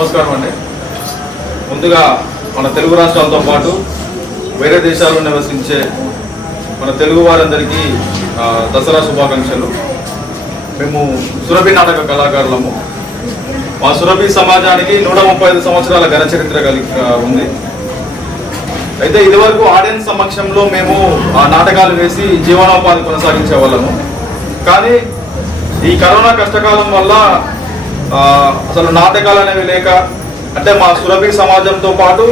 నమస్కారం అండి. ముందుగా మన తెలుగు రాష్ట్రాలతో పాటు వేరే దేశాల్లో నివసించే మన తెలుగు వారందరికీ దసరా శుభాకాంక్షలు. మేము సురభి నాటక కళాకారులము. మా సురభి సమాజానికి 135 సంవత్సరాల ఘన చరిత్ర ఉంది. అయితే ఇదివరకు ఆడియన్స్ సమక్షంలో మేము ఆ నాటకాలు వేసి జీవనోపాధి కొనసాగించే వాళ్ళము. కానీ ఈ కరోనా కష్టకాలం వల్ల అసలు నాటకాలు అనేవి లేక, అంటే మా సురభి సమాజంతో పాటు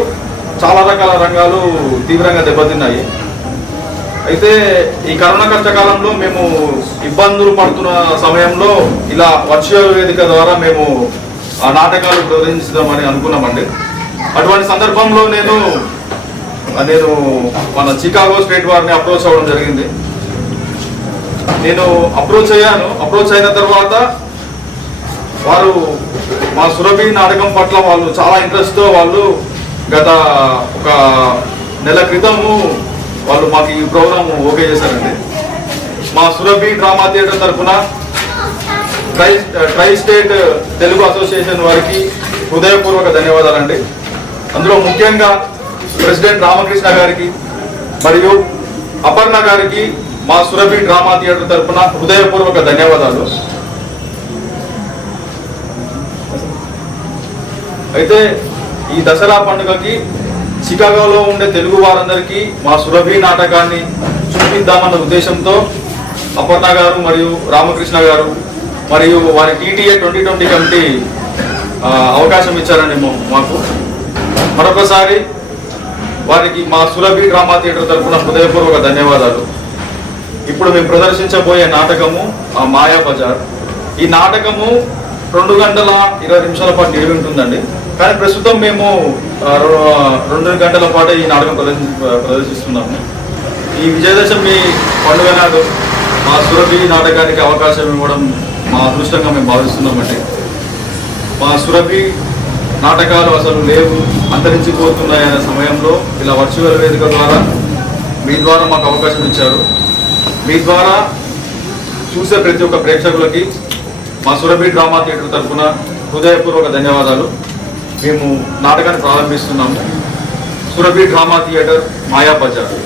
చాలా రకాల రంగాలు తీవ్రంగా దెబ్బతిన్నాయి. అయితే ఈ కరోనా కష్టకాలంలో మేము ఇబ్బందులు పడుతున్న సమయంలో ఇలా వర్చువల్ వేదిక ద్వారా మేము ఆ నాటకాలు ప్రదర్శించుదామని అనుకున్నామండి. అటువంటి సందర్భంలో నేను మన చికాగో స్టేట్ వారిని అప్రోచ్ అవ్వడం జరిగింది. నేను అప్రోచ్ అయిన తర్వాత వారు మా సురభి నాటకం పట్ల వాళ్ళు చాలా ఇంట్రెస్ట్తో వాళ్ళు గత ఒక నెల క్రితము వాళ్ళు మాకు ఈ ప్రోగ్రామ్ ఓకే చేశారండి. మా సురభి డ్రామా థియేటర్ తరఫున ట్రై స్టేట్ తెలుగు అసోసియేషన్ వారికి హృదయపూర్వక ధన్యవాదాలండి. అందులో ముఖ్యంగా ప్రెసిడెంట్ రామకృష్ణ గారికి మరియు అపర్ణ గారికి మా సురభి డ్రామా థియేటర్ తరఫున హృదయపూర్వక ధన్యవాదాలు. అయితే ఈ దసరా పండుగకి చికాగోలో ఉండే తెలుగు వారందరికీ మా సురభి నాటకాన్ని చూపిద్దామన్న ఉద్దేశంతో అపర్ణ గారు మరియు రామకృష్ణ గారు మరియు వారి TTA 2020 కమిటీ అవకాశం ఇచ్చారండి మాకు. మరొకసారి వారికి మా సురభి డ్రామా థియేటర్ తరఫున హృదయపూర్వక ధన్యవాదాలు. ఇప్పుడు మేము ప్రదర్శించబోయే నాటకము మాయాబజార్. ఈ నాటకము 2 గంటల 20 నిమిషాల పాటు నిడివి ఉంటుందండి. కానీ ప్రస్తుతం మేము 2 గంటల పాటు ఈ నాటకం ప్రదర్శిస్తున్నాము. ఈ విజయదశమి పండుగ నాడు మా సురభి నాటకానికి అవకాశం ఇవ్వడం మా అదృష్టంగా మేము భావిస్తున్నామండి. మా సురభి నాటకాలు అసలు లేవు, అంతరించిపోతున్నాయనే సమయంలో ఇలా వర్చువల్ వేదిక ద్వారా మీ ద్వారా మాకు అవకాశం ఇచ్చారు. మీ ద్వారా చూసే ప్రతి ఒక్క ప్రేక్షకులకి మా సురభి డ్రామా థియేటర్ తరఫున హృదయపూర్వక ధన్యవాదాలు. మేము నాటకాన్ని ప్రారంభిస్తున్నాము. Surabhi drama theatre Mayabazar.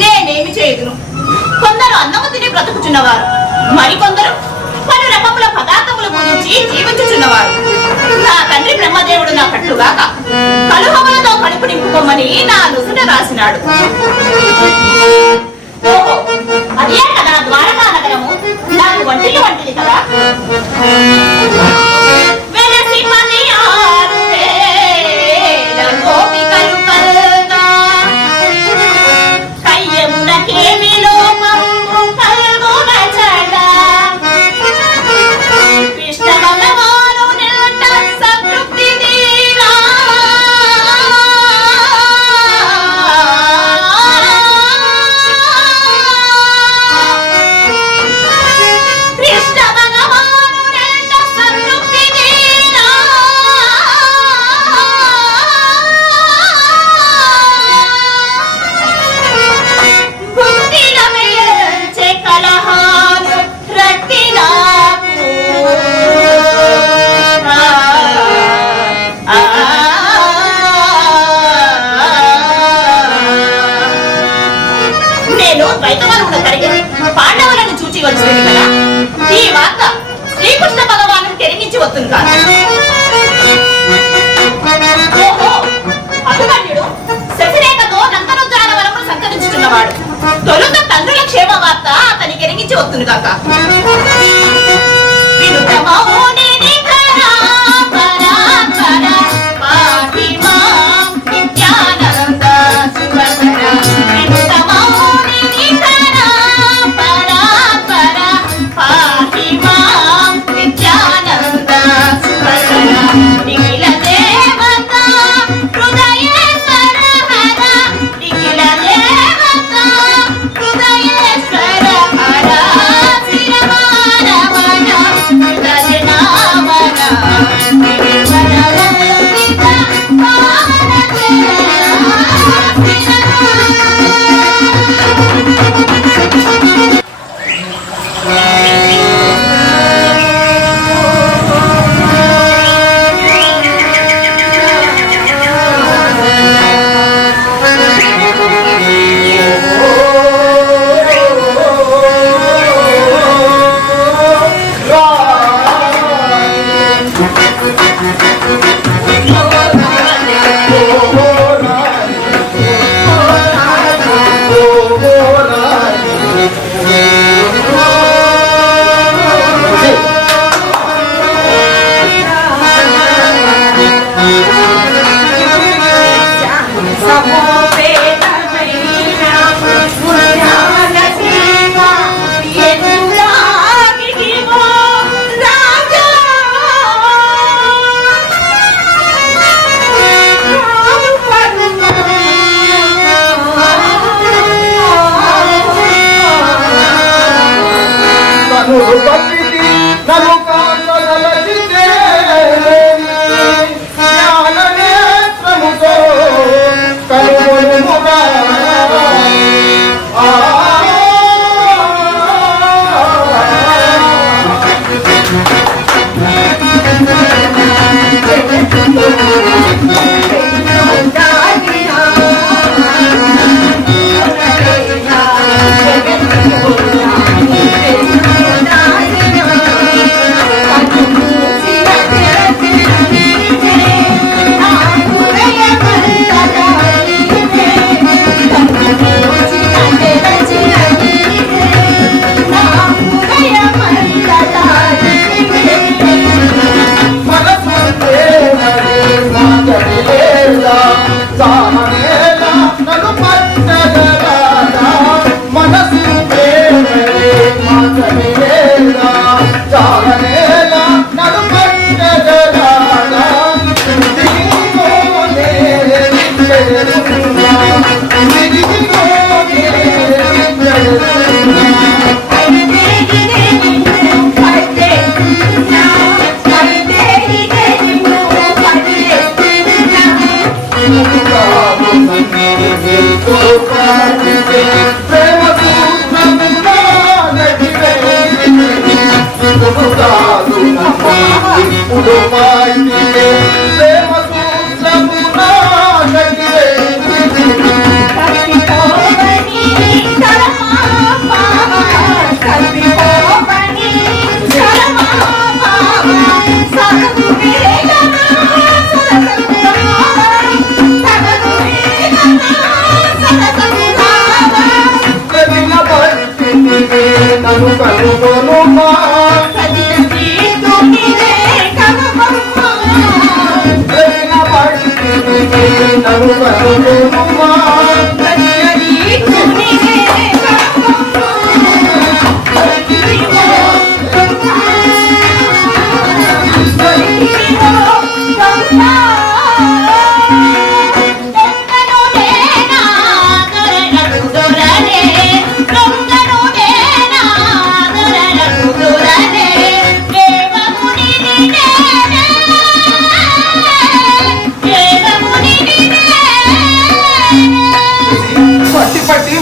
నేనేమి చేయదును. కొందరు అన్నము తిని బ్రతుకుచున్నవారు, మరికొందరు పలు రకముల పదార్థముల గురించి జీవించుచున్నవారు. నా తండ్రి బ్రహ్మదేవుడు నా కట్టుగాక కలుహములతో కడుపు నింపుకోమని నా నుసుట రాసినాడు. అదే కదా ద్వారకా నగరము, నాకు వంటిది కదా. Krishna Bhagavan వచ్చింది కదా. ఈ వార్త శ్రీకృష్ణ భగవాను కెరిగించి వస్తుంది కాదు. ఓహో, అభిమన్యుడు శశిరేఖతో నందనుద్రాల వరమును సంకరించుతున్నవాడు. తొలుత తండ్రుల క్షేమ వార్త అతనికి ఎరిగించి వస్తుంది కాక.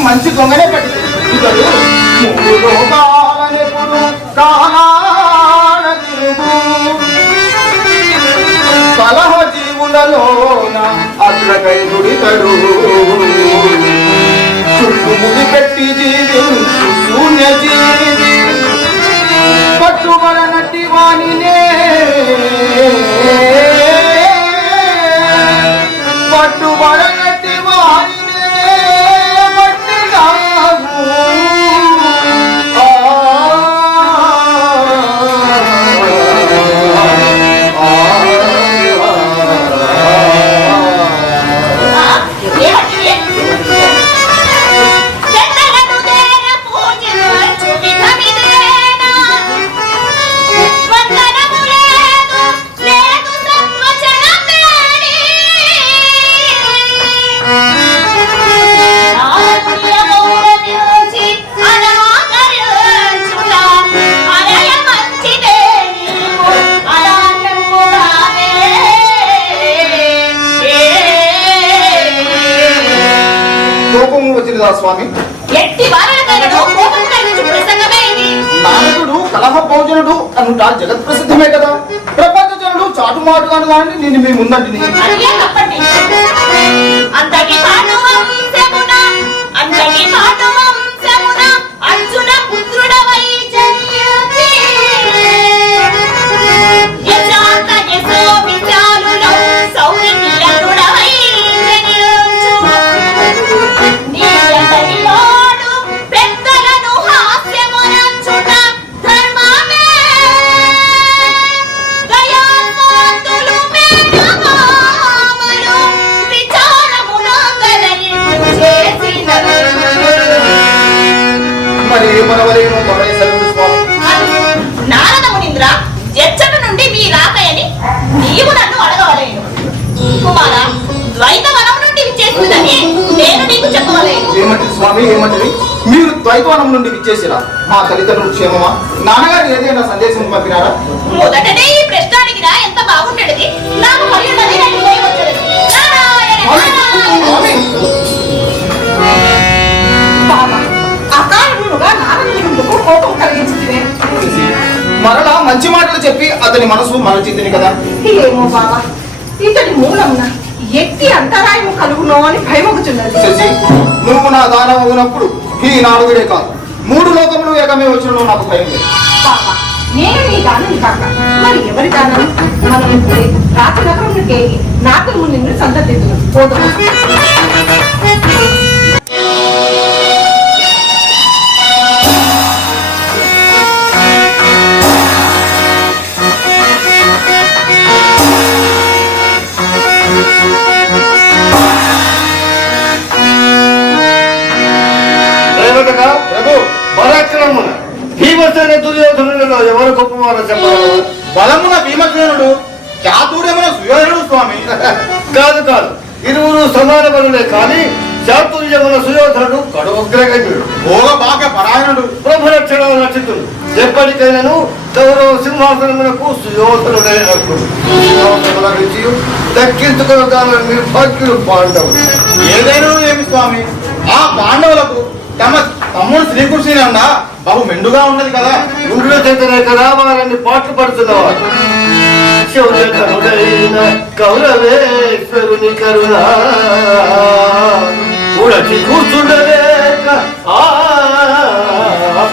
మంచి దొంగనే పట్టి సలహ జీవులలోన అట్లకై నుడితడు చుట్టూ ముడి పెట్టి జీవి శూన్య జీవి పట్టుబడనట్టి వాణినే పట్టుబడనట్టి వాణినే పట్టినావు. స్వామి నారదుడు కలహ భోజనుడు అనుట జగత్ ప్రసిద్ధమే కదా. ప్రపంచ జనుడు చాటుమాటుగాను కానీ నేను మీ ముందంటిని. నారద మునీంద్ర, ఎచ్చట నుండి మీ రాకయని నీవు నన్ను అడగవలేను. కుమార, ద్వైత వనం నుండి విచ్చేస్తుందని నేను నీకు చెప్పవలేను. ఏమంటారు స్వామి, ఏమంటారు? మీరు ద్వైతవనం నుండి విచ్చేసిరా? మా తల్లిదండ్రులు క్షేమమా? నాన్నగారు ఏదైనా సందేశం పంపినారా? మొదటనే ఈ ప్రశ్న అడిగినా ఎంత బాగుండేది. నాకు పర్యున్నది నేను పోయి వచ్చేది. కోపం కలిగించింది. మరలా మంచి మాటలు చెప్పి అతని మనసు మరచితిని కదా. ఏమో బాబా, ఇతని మూలమున ఎట్టి అంతరాయము కలుగునో అని భయమగుచున్నది. శశి, నువ్వు నా దానం అవునప్పుడు ఈ నాలుగుడే కాదు 3 లోకములు ఏకమే వచ్చిన నాకు భయం లేదు. బాబా, నేను నీ దానం కాక మరి ఎవరి దానం? మనం ఇప్పుడే రాత్రి నగరంలోకి నాకులు ముందు సందర్శించును. పోదాం. పరాక్రమమున భీమసేన దుర్యోధనులలో ఎవరు గొప్పవారో చెప్పగలరు? బలమున భీమసేనుడు, చాతుర్యమున సుయోధనుడు స్వామి. కాదు కాదు, ఇరువురు సమాన బలులే కానీ చాతుర్యమున సుయోధనుడు కడుగ్రగణ్యుడు, భోగభాగ్య పరాయణుడు, ప్రభరక్షణ రక్షితుడు. ఎప్పటికైనాను కౌరవ సింహాసనమునకు సుయోధనుడే అర్హుడు. దక్కించుకున్న నిర్భాగ్యులు పాండవులు. ఏదైనా ఏమి స్వామి, ఆ పాండవులకు తమ తమ్ముడు శ్రీకృష్ణుని బహు మెండుగా ఉన్నది కదా. గుండెల చేతనే కదా వారిని పాటలు పడుతున్నవారు. కౌరవేశ్వరుని కరుణ ఉడచి కూర్చుండలేక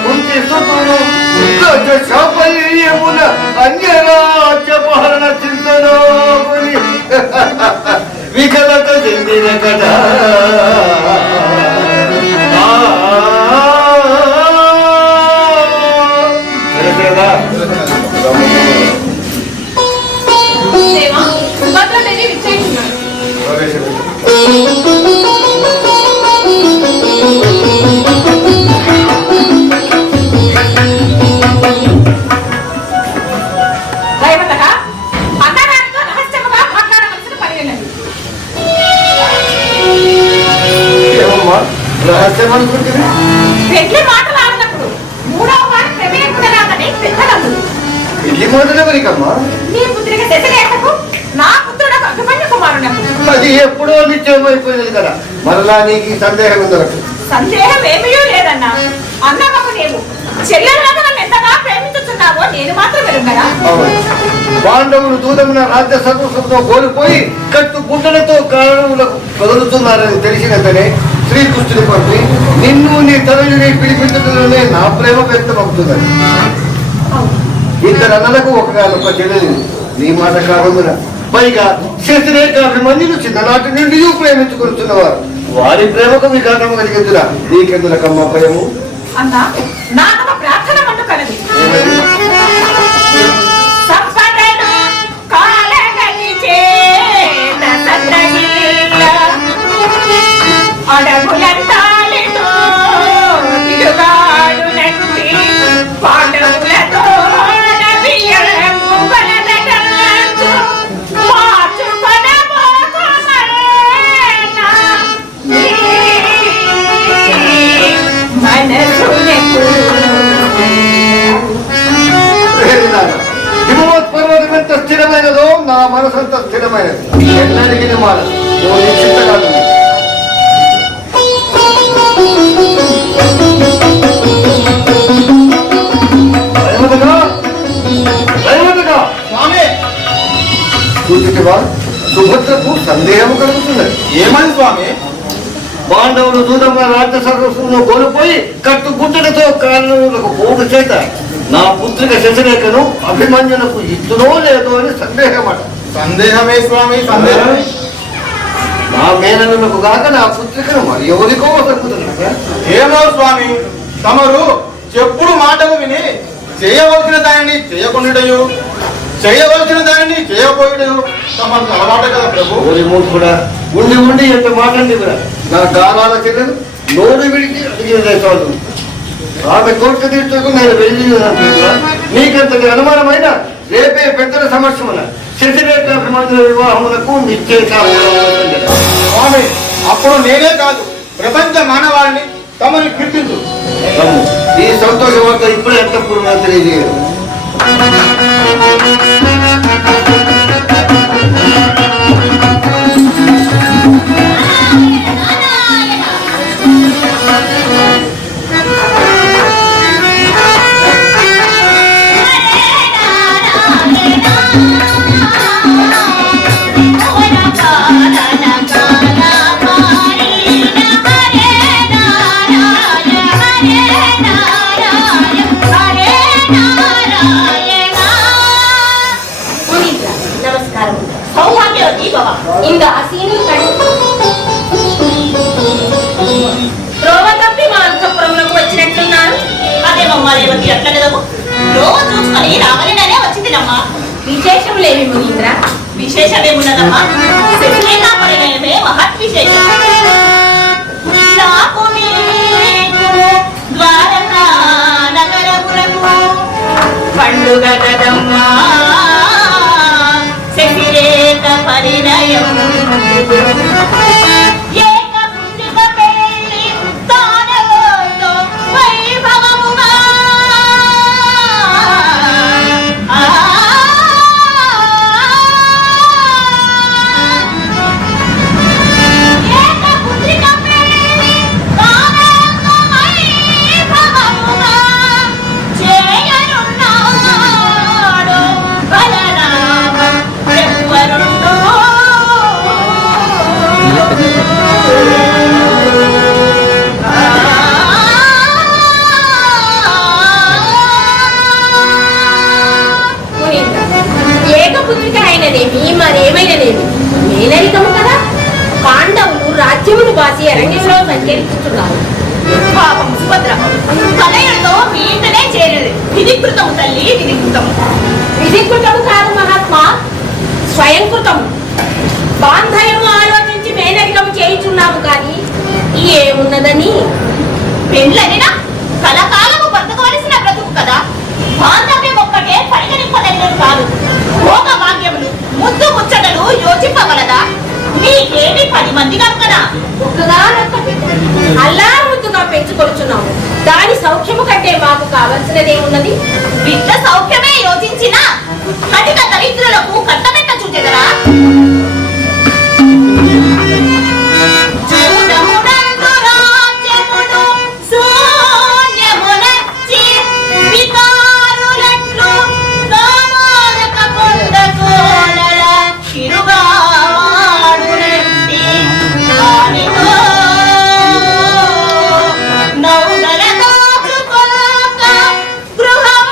కుంతి సుతులు శాపల్యమున అన్యరాజ్యపహరణ చింతనో వికలత చెందిన కదా. రహస్యం అనుకుంటుంది. పెళ్లి మాటలు ఆడినప్పుడు 3వ వారి ప్రమేయం కూడా రాదని పెద్దలందు. పెళ్లి మాటలు ఎవరికమ్మా? నీ పుత్రిక శశిరేఖకు, నా పుత్రుడు అభిమన్యు కుమారునకు. అది ఎప్పుడో నిశ్చయమైపోయింది కదా, మరలా నీకు సందేహం ఉందరకు. సందేహం ఏమీ లేదన్నా. అన్నకు నీవు చెల్లెలకు నన్ను ఎంతగా ప్రేమించుతున్నావో నేను మాత్రం వెరుగరా? పాండవులు దూరమున రాజ్య సర్వస్వంతో కోల్పోయి కట్టు గుడ్డలతో కారణములకు కదులుతున్నారని తెలిసినంతనే శ్రీకృష్ణుని పంపి నిన్ను నీ తనయుని పిలిపించడంలోనే నా ప్రేమ వ్యక్తమవుతుందని. ఇద్దరు అన్నలకు ఒక చెల్లెలు. నీ మాట కాకుండా పైగా శశిరేఖాభిమన్యులు చిన్ననాటి నుండి ప్రేమించుకుంటున్నవారు. వారి ప్రేమకు విఘాతం కలిగిందిరా. నీకెందులకమ్మ భయము? అన్నా నాకొక ప్రార్థన మండు కలది. అడగులంతాలితో తిరుగాడునంటి పాండవులతో నబియము బలదటంచు మార్చుకొనబోకుమరేనా నీ మనసునకు. హిమవత్ పర్వతం ఎంత స్థిరమైనదో నా మనసు అంత స్థిరమైనది. ఎన్నడిగిన మాట నిశ్చితకాదు. సుభద్రకు సందేహం కలుగుతున్నది. ఏమని స్వామి? పాండవులు దూరంగా రాజ్యసర్వస్వంలో కోల్పోయి కట్టుగుట్టలతో కారణములకు పోటు చేత నా పుత్రిక శశిరేఖను అభిమన్యులకు ఇచ్చునో లేదో అని సందేహమట. సందేహమే స్వామి, సందేహమే. నా మేనలకు కాక నా పుత్రికను మరి ఎవరికో దొరుకుతున్నా. ఏమో స్వామి, తమరు చెప్పుడు మాటలు విని చేయవలసిన దానిని చేయకుండాయు, చేయవలసిన దానిని చేయకపోయడం తమకు అలవాటు కదా ప్రభు. ఓరి కూడా ఉండి ఉండి ఎంత మాట్లాడి కూడా నా గాలాల చెల్లెలు నోరు విడిచి అడిగిన చాలు. ఆమె కోరిక తీర్చుకు నేను వెళ్ళి నీకెంతటి అనుమానమైన రేపే పెద్దల సమస్యమున శశిరేఖాభిమానుల వివాహములకు నిశ్చయిత. స్వామి, అప్పుడు నేనే కాదు ప్రపంచ మానవాళిని తమని కీర్తించు. ఈ సంతోష వార్త ఇప్పుడే ఎంత పూర్ణ తెలియజేయదు. இந்த అసీని రోవతప్పి మా అంతఃపురంలోకి వచ్చినట్లున్నారు. అదేమమ్మా రేవతి, అట్లనేదమ్మా రోజు చూసుకొని రావాలనే వచ్చిందినమ్మా. విశేషం లేవి మునీంద్ర. విశేషమేమున్నదమ్మా? శశిరేఖా పరిణయమే మహత్ విశేషం. నాకు ద్వారకా నగరములకు పండుగ కదమ్మా శశిరేఖ పరిణయం. ఏకపుత్రిక పెళ్లి తానలో వైభవముగా ఏకపుత్రిక పెళ్లి తానలో వైభవముగా చేయనున్నాడు బలరామ ఎవ్వరుండు. ఏకపుత్రిక అయినదేమి మరేమైనదేమి మేనరికము కదా. పాండవులు రాజ్యమును బాసి అరణ్యంలో సంచరిస్తున్నారు. పాపం సుభద్ర కలయుడితో మీ ఇంటనే చేరేది. విధికృతము తల్లి, విధికృతము. విధికృతము కాదు మహాత్మా, స్వయంకృతము. బాంధవ్యము ఆలోచించి మేనరికము చేయుచున్నాము కానీ ఏమున్నదని. పెండ్లనినా కలకాలము బ్రతకవలసిన బ్రతుకు కదా. బాంధవ్యం ఒక్కటే పరిగణింపదగినది కాదు. భోగ భాగ్యములు, ముద్దు ముచ్చటలు యోచింపగలదా? మీకేమి 10 మంది కనుకనా? ఒక్కగానొక్కటి అల్లా ముద్దుగా పెంచుకొచ్చున్నాము. దాని సౌఖ్యము కంటే మాకు కావలసినదేమున్నది? బిడ్డ సౌఖ్యమే యోచించినా కఠిన దరిద్రులకు కట్టబెట్ట చూచెదరా? చూడమునందు రాజ్యమును శూన్యమునచ్చి వికారులట్లు కామారక కొండ కోడల తిరుగాడునంటి ఆనితో నౌగల దాచుకోక గృహం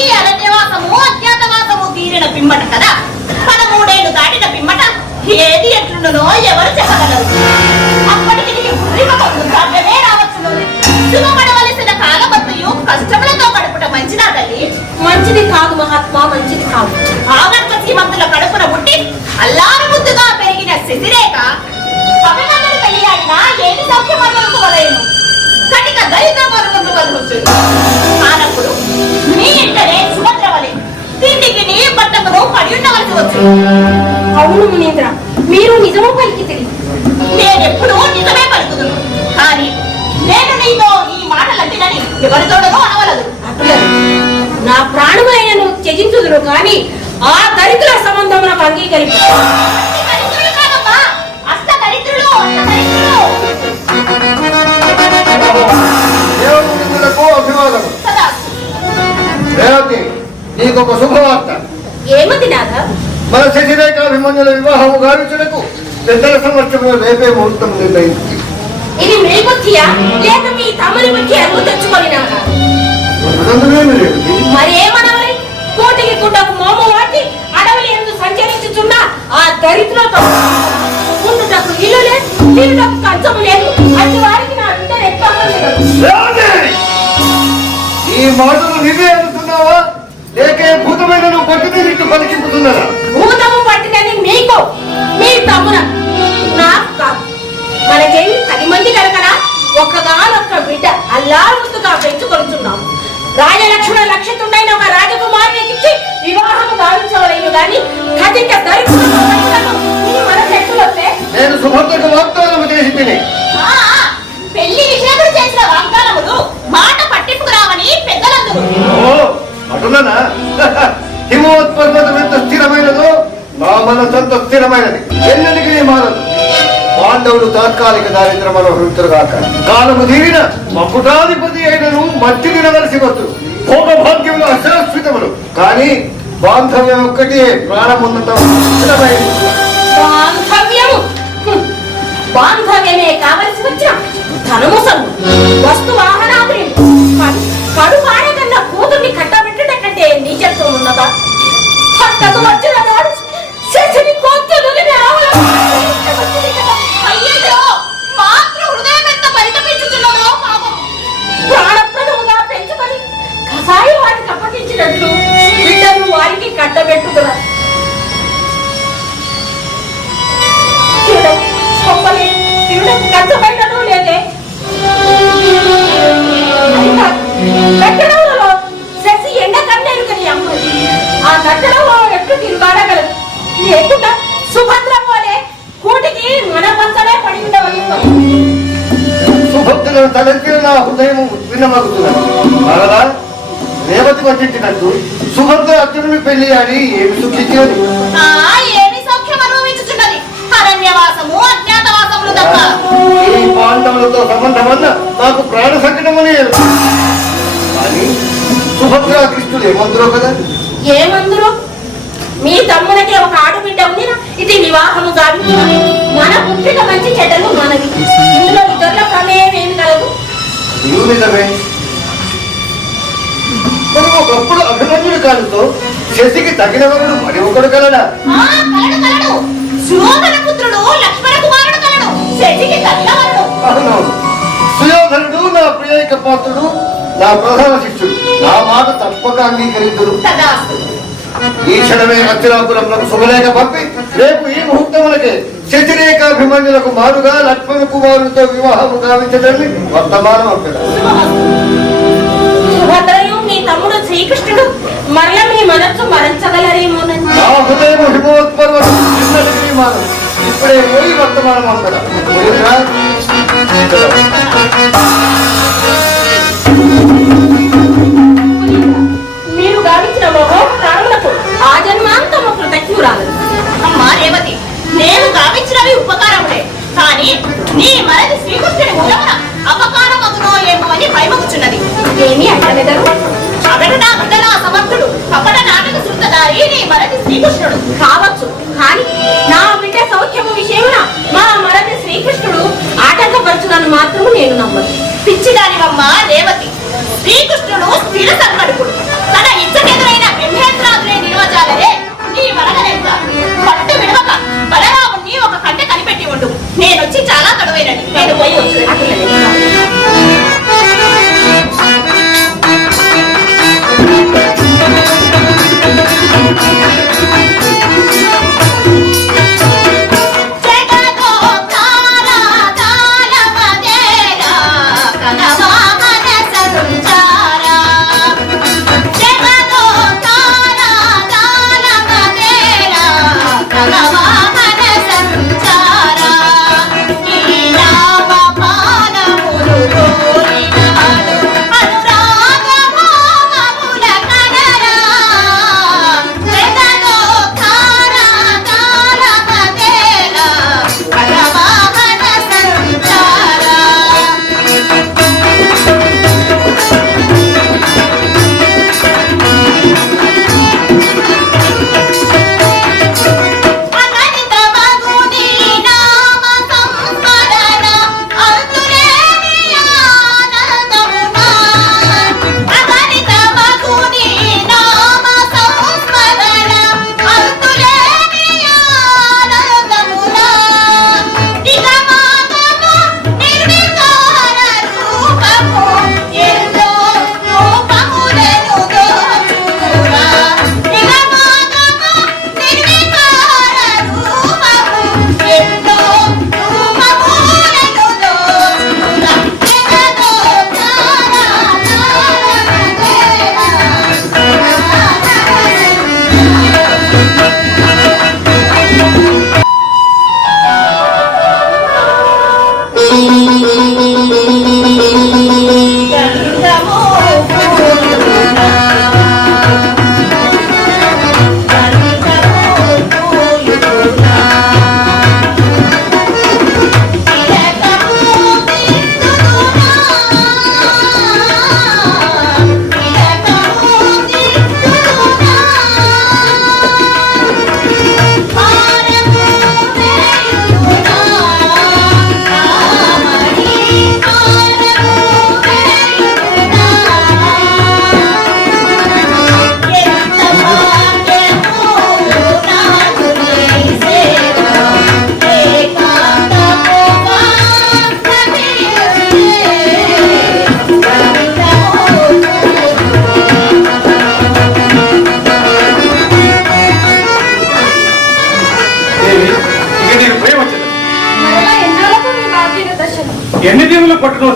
ఈ అరణ్యవాసము అజ్ఞాతవాసము తీరిన పిమ్మట కదా 13 దాటిన పిమ్మట ఏది ఎట్లుండునో ఎవరు చెప్పగలరు. అప్పటికి నీకు వృద్ధాప్యమే రావచ్చును. శుభపడవలసిన కాలమత్తయు కష్టములతో గడుపుట మంచిదా తల్లి? మంచిది కాదు మహాత్మా, మంచిది కాదు. ఆగర్భ శ్రీమంతుల కడుపున పుట్టి అల్లారు ముద్దుగా పెరిగిన శశిరేఖ అభిమానులు పెళ్లియాడినా ఏమి సౌఖ్యం అనుకోవలేను. కటిక దరిద్రం అనుకుంటూ కానప్పుడు మీ ఇంటనే సుభద్రవలే తిండికి నీ పట్టమును పడి ఉండవలసి వచ్చు. అవును మునీంద్ర, మీరు నిజము పలికితే. నేనెప్పుడు నిజమే పలుకుదును, కానీ నేను నీతో ఈ మాటలంటినని ఎవరితోడనో అనవలదు. నా ప్రాణమైనను త్యజించుదును కానీ ఆ దరిద్ర సంబంధమునకు అంగీకరించు. దరిద్రులు కాదమ్మా, అష్ట దరిద్రులు, అష్ట దరిద్రులు. దేవతలకు అభివాదము. సదా రేవతి, నీకొక శుభవార్త. ఏమది నాథ? మన శశిరేఖ అభిమన్యుల వివాహము గావించుటకు పెద్దల సంవత్సరంలో రేపే ముహూర్తం నిర్ణయించి ఇది మీ బుద్ధియా లేక మీ తమ్ముని బుద్ధి అరువు తెచ్చుకొని నాథ? మరేమనవరి? కోటికి గుడ్డకు మోము వాటి అడవులు ఎందుకు సంచరించుచున్న ఆ దరిద్రతో ఉండుటకు ఇల్లు లేదు, తిరుటకు కంచము లేదు. అటు వారికి నా బిడ్డ ఈ మాటలు నీవే అనుకున్నావా లేకే భూతమైన నువ్వు పట్టి తీరిట్టు పలికింపుతున్నారా? భూతము పట్టినది మీకు, మీ తమ్మున, నాకు కాదు. మనకేమి 10 మంది కనుకనా ఒక్కగానొక్క బిడ్డ అల్లారుగా పెంచుకొలుచున్నాము. రాజలక్ష్మణ లక్షితుండైన ఒక రాజకుమారునికి ఇచ్చి వివాహము గావించవలేను గాని కథిక దరిద్రులకు మన చెట్టులు వస్తే నేను సుభద్రకు వాగ్దానము చేసి తిని ఆ, పెళ్లి నిషేధం చేసిన వాగ్దానములు మాట పట్టింపుకు రావని పెద్దలందరూ. అటులనా? హిమోత్పర్వతం ఎంత స్థిరమైనదో నా మనసంత స్థిరమైనది, ఎన్నటికి నీ మారదు. పాండవులు తాత్కాలిక దారిద్ర మనోహృతులుగాక కాలము తీరిన మకుటాధిపతి అయినను మట్టి తినవలసి వచ్చు. భోగభాగ్యములు అశాశ్వతములు, కానీ బాంధవ్యం ఒక్కటే ప్రాణమున్నంత స్థిరమైనది. బాంధవ్యము, బాంధవ్యమే కావలసి వచ్చిన ధనము సన్ను వస్తు వాహనాదులు కడు పాడకన్నా కూతుర్ని కట్టబెట్టడం కంటే నీచత్వం ఉన్నదా? పట్టకు వచ్చిన నాడు శశిని కొంచెలు అయ్యో, మాతృ హృదయం ఎంత పరితపించుతున్నదో పాపం. ప్రాణప్రదముగా పెంచుకొని కసాయి వాటికి అప్పగించినట్లు బిడ్డను వారికి కట్టబెట్టుకురా. కష్టపడ్డను లేదే కట్టడంలో శశి ఎండ కన్నేరుకని అమ్మది. ఆ కట్టడంలో ఎట్లు తిరుగాడగలదు లేకుండా సుభద్ర పోలే కూటికి మన పంచలే పడి ఉండవని. సుభద్రను తలెత్తిన నా హృదయం విన్నమగుతున్నది. మరలా రేవతి వచ్చినట్టు సుభద్ర అర్జునుని పెళ్లి ఆడి ఏమి సుఖించినది? ఏమి సౌఖ్యం అనుభవించుచున్నది? అరణ్యవాసము అజ్ఞాతవాసములు తప్ప. ఈ పాండవులతో సంబంధం వల్ల నాకు ప్రాణ సంకటమని కానీ సుభద్ర కృష్ణుడు ఏమందరో కదా? ఏమందురు? మీ తమ్మునికి ఒక ఆడబిడ్డ ఉండిన ఇది వివాహము గావించు. మన పుట్టిన మంచి చెడ్డలు మనవి. ఇందులో ఇతరుల ప్రమేయం ఏమి కలదు? నీవు నిజమే. మరి ఒకప్పుడు అభిమన్యుడి కాలుతో శశికి తగిన వరుడు మరి ఒకడు కలడా? కలడు కలడు. సుయోధన పుత్రుడు లక్ష్మణ కుమారుడు కలడు. శశికి తగ్గవరుడు. అవునవును, సుయోధనుడు నా ప్రియక పాత్రుడు, నా ప్రధాన శిష్యుడు. నా మాట తప్పక అంగీకరించుడు. తదాస్తు. ఈ క్షణమే అత్తిరాపురంలో శుభలేఖ పంపి రేపు ఈ ముహూర్తములకే శశిరేఖాభిమన్యులకు మారుగా లక్ష్మణ కుమారుడితో వివాహము గావించడాన్ని వర్తమానం పంపిన. సుభద్రయు మీ తమ్ముడు శ్రీకృష్ణుడు మరల మీ మనస్సు మరించగలరేమోనని. నా హృదయం హిమోత్పర్వతం చిన్నటికి మానం. ఇప్పుడే పోయి వర్తమానం పంపడ. మీరు గావించిన మహో ప్రాణములకు ఆ జన్మాంతము కృతజ్ఞురాలు. అమ్మా రేవతి, నేను గావించినవి ఉపకారములే, కానీ నీ మరది శ్రీకృష్ణుని మూలమున అపకారం అగునో ఏమో అని భయమగుచున్నది. ఏమి అంటనెదరు? అగడు నా బిడ్డల సమర్థుడు, అప్పట నాటక శృతదారి నీ మరది శ్రీకృష్ణుడు కావచ్చు, కానీ నా బిడ్డ సౌఖ్యము విషయమున మా మరది శ్రీకృష్ణుడు ఆటంకపరచునని మాత్రము నేను నమ్మను. పిచ్చిదానివమ్మ రేవతి. శ్రీకృష్ణుడు స్థిర సంకల్పుడు. తన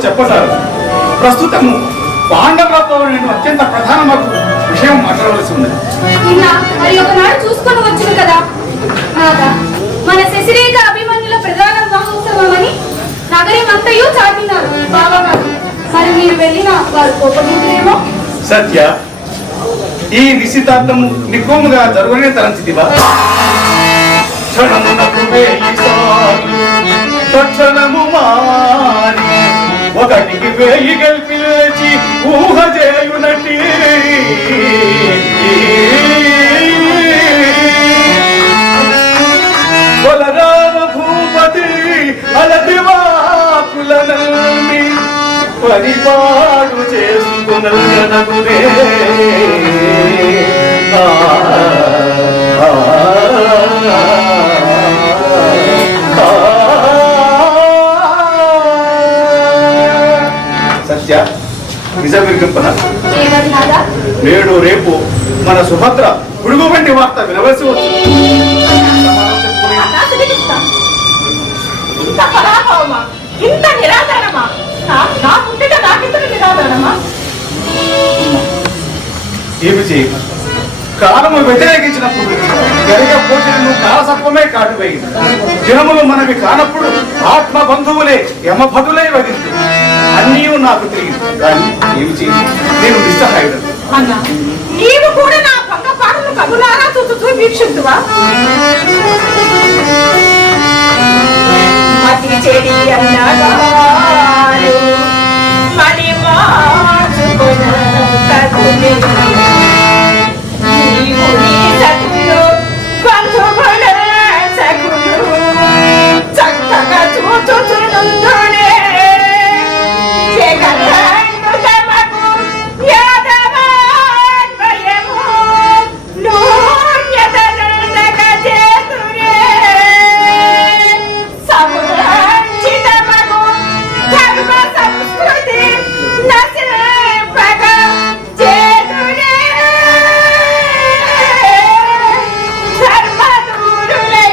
చెప్పసారు. ప్రస్తుతము పాండవులతో నేను అత్యంత ప్రధానమైన విషయం మాట్లాడవలసి ఉన్నది. నిన్న మరి ఒకనాడు చూసుకొని వచ్చును కదా నాదా, మన శశిరేఖ అభిమన్యుల ప్రధాన మహోత్సవం అని నగరం అంతయు చాటినారు బాబాగారు. మరి మీరు వెళ్ళిన వారు కోపగింపులేమో. సత్య, ఈ నిశ్చితార్థము నికోముగా జరుగునే తలంచితివా? క్షణమునకు వేయి సార్లు తక్షణము మారి ఒకటికి వేయి గెలిపి లేచి ఊహ చేయునటి బలరామ భూపతి అలదివాకులనల్ని పరిపాడు చేసుకునగునే. సత్య, నిజమిర్గంపన ఏమది నాదా? నేడు రేపు మన సుభద్ర పుడుగు వంటి వార్త వినవలసి వస్తుంది. ఇంత పరాభవమా, ఇంత నిరాదరణమా? నా పుట్టిన నాకింత నిరాదరణమా? ఏమి చేయ కాలము వ్యతిరేకించినప్పుడు గరిగ పోషణను కాలసత్వమే కాటువేయింది. దినములు మనవి కానప్పుడు ఆత్మ బంధువులే యమభటులై వదిలి అన్నీ నాకు తెలియదు. కానీ ఏమి చేయ నేను నిస్సహాయుడు. అన్నా, నీవు కూడా నా భంగపాటును కనులారా చూస్తూ వీక్షిస్తువా? మతి చెడి అన్నగారు మరి మార్చుకొన కదులే. నీవు నీ సతులు బంధువుల సకులు చక్కగా చూచుచునుందునే. జగదండు తమకు యాదవాన్వయము నూన్యతనుండగ చేతురే. సమురంచితమగు ధర్మ సంస్కృతి నశింపగ చేతురే. ధర్మదూరులై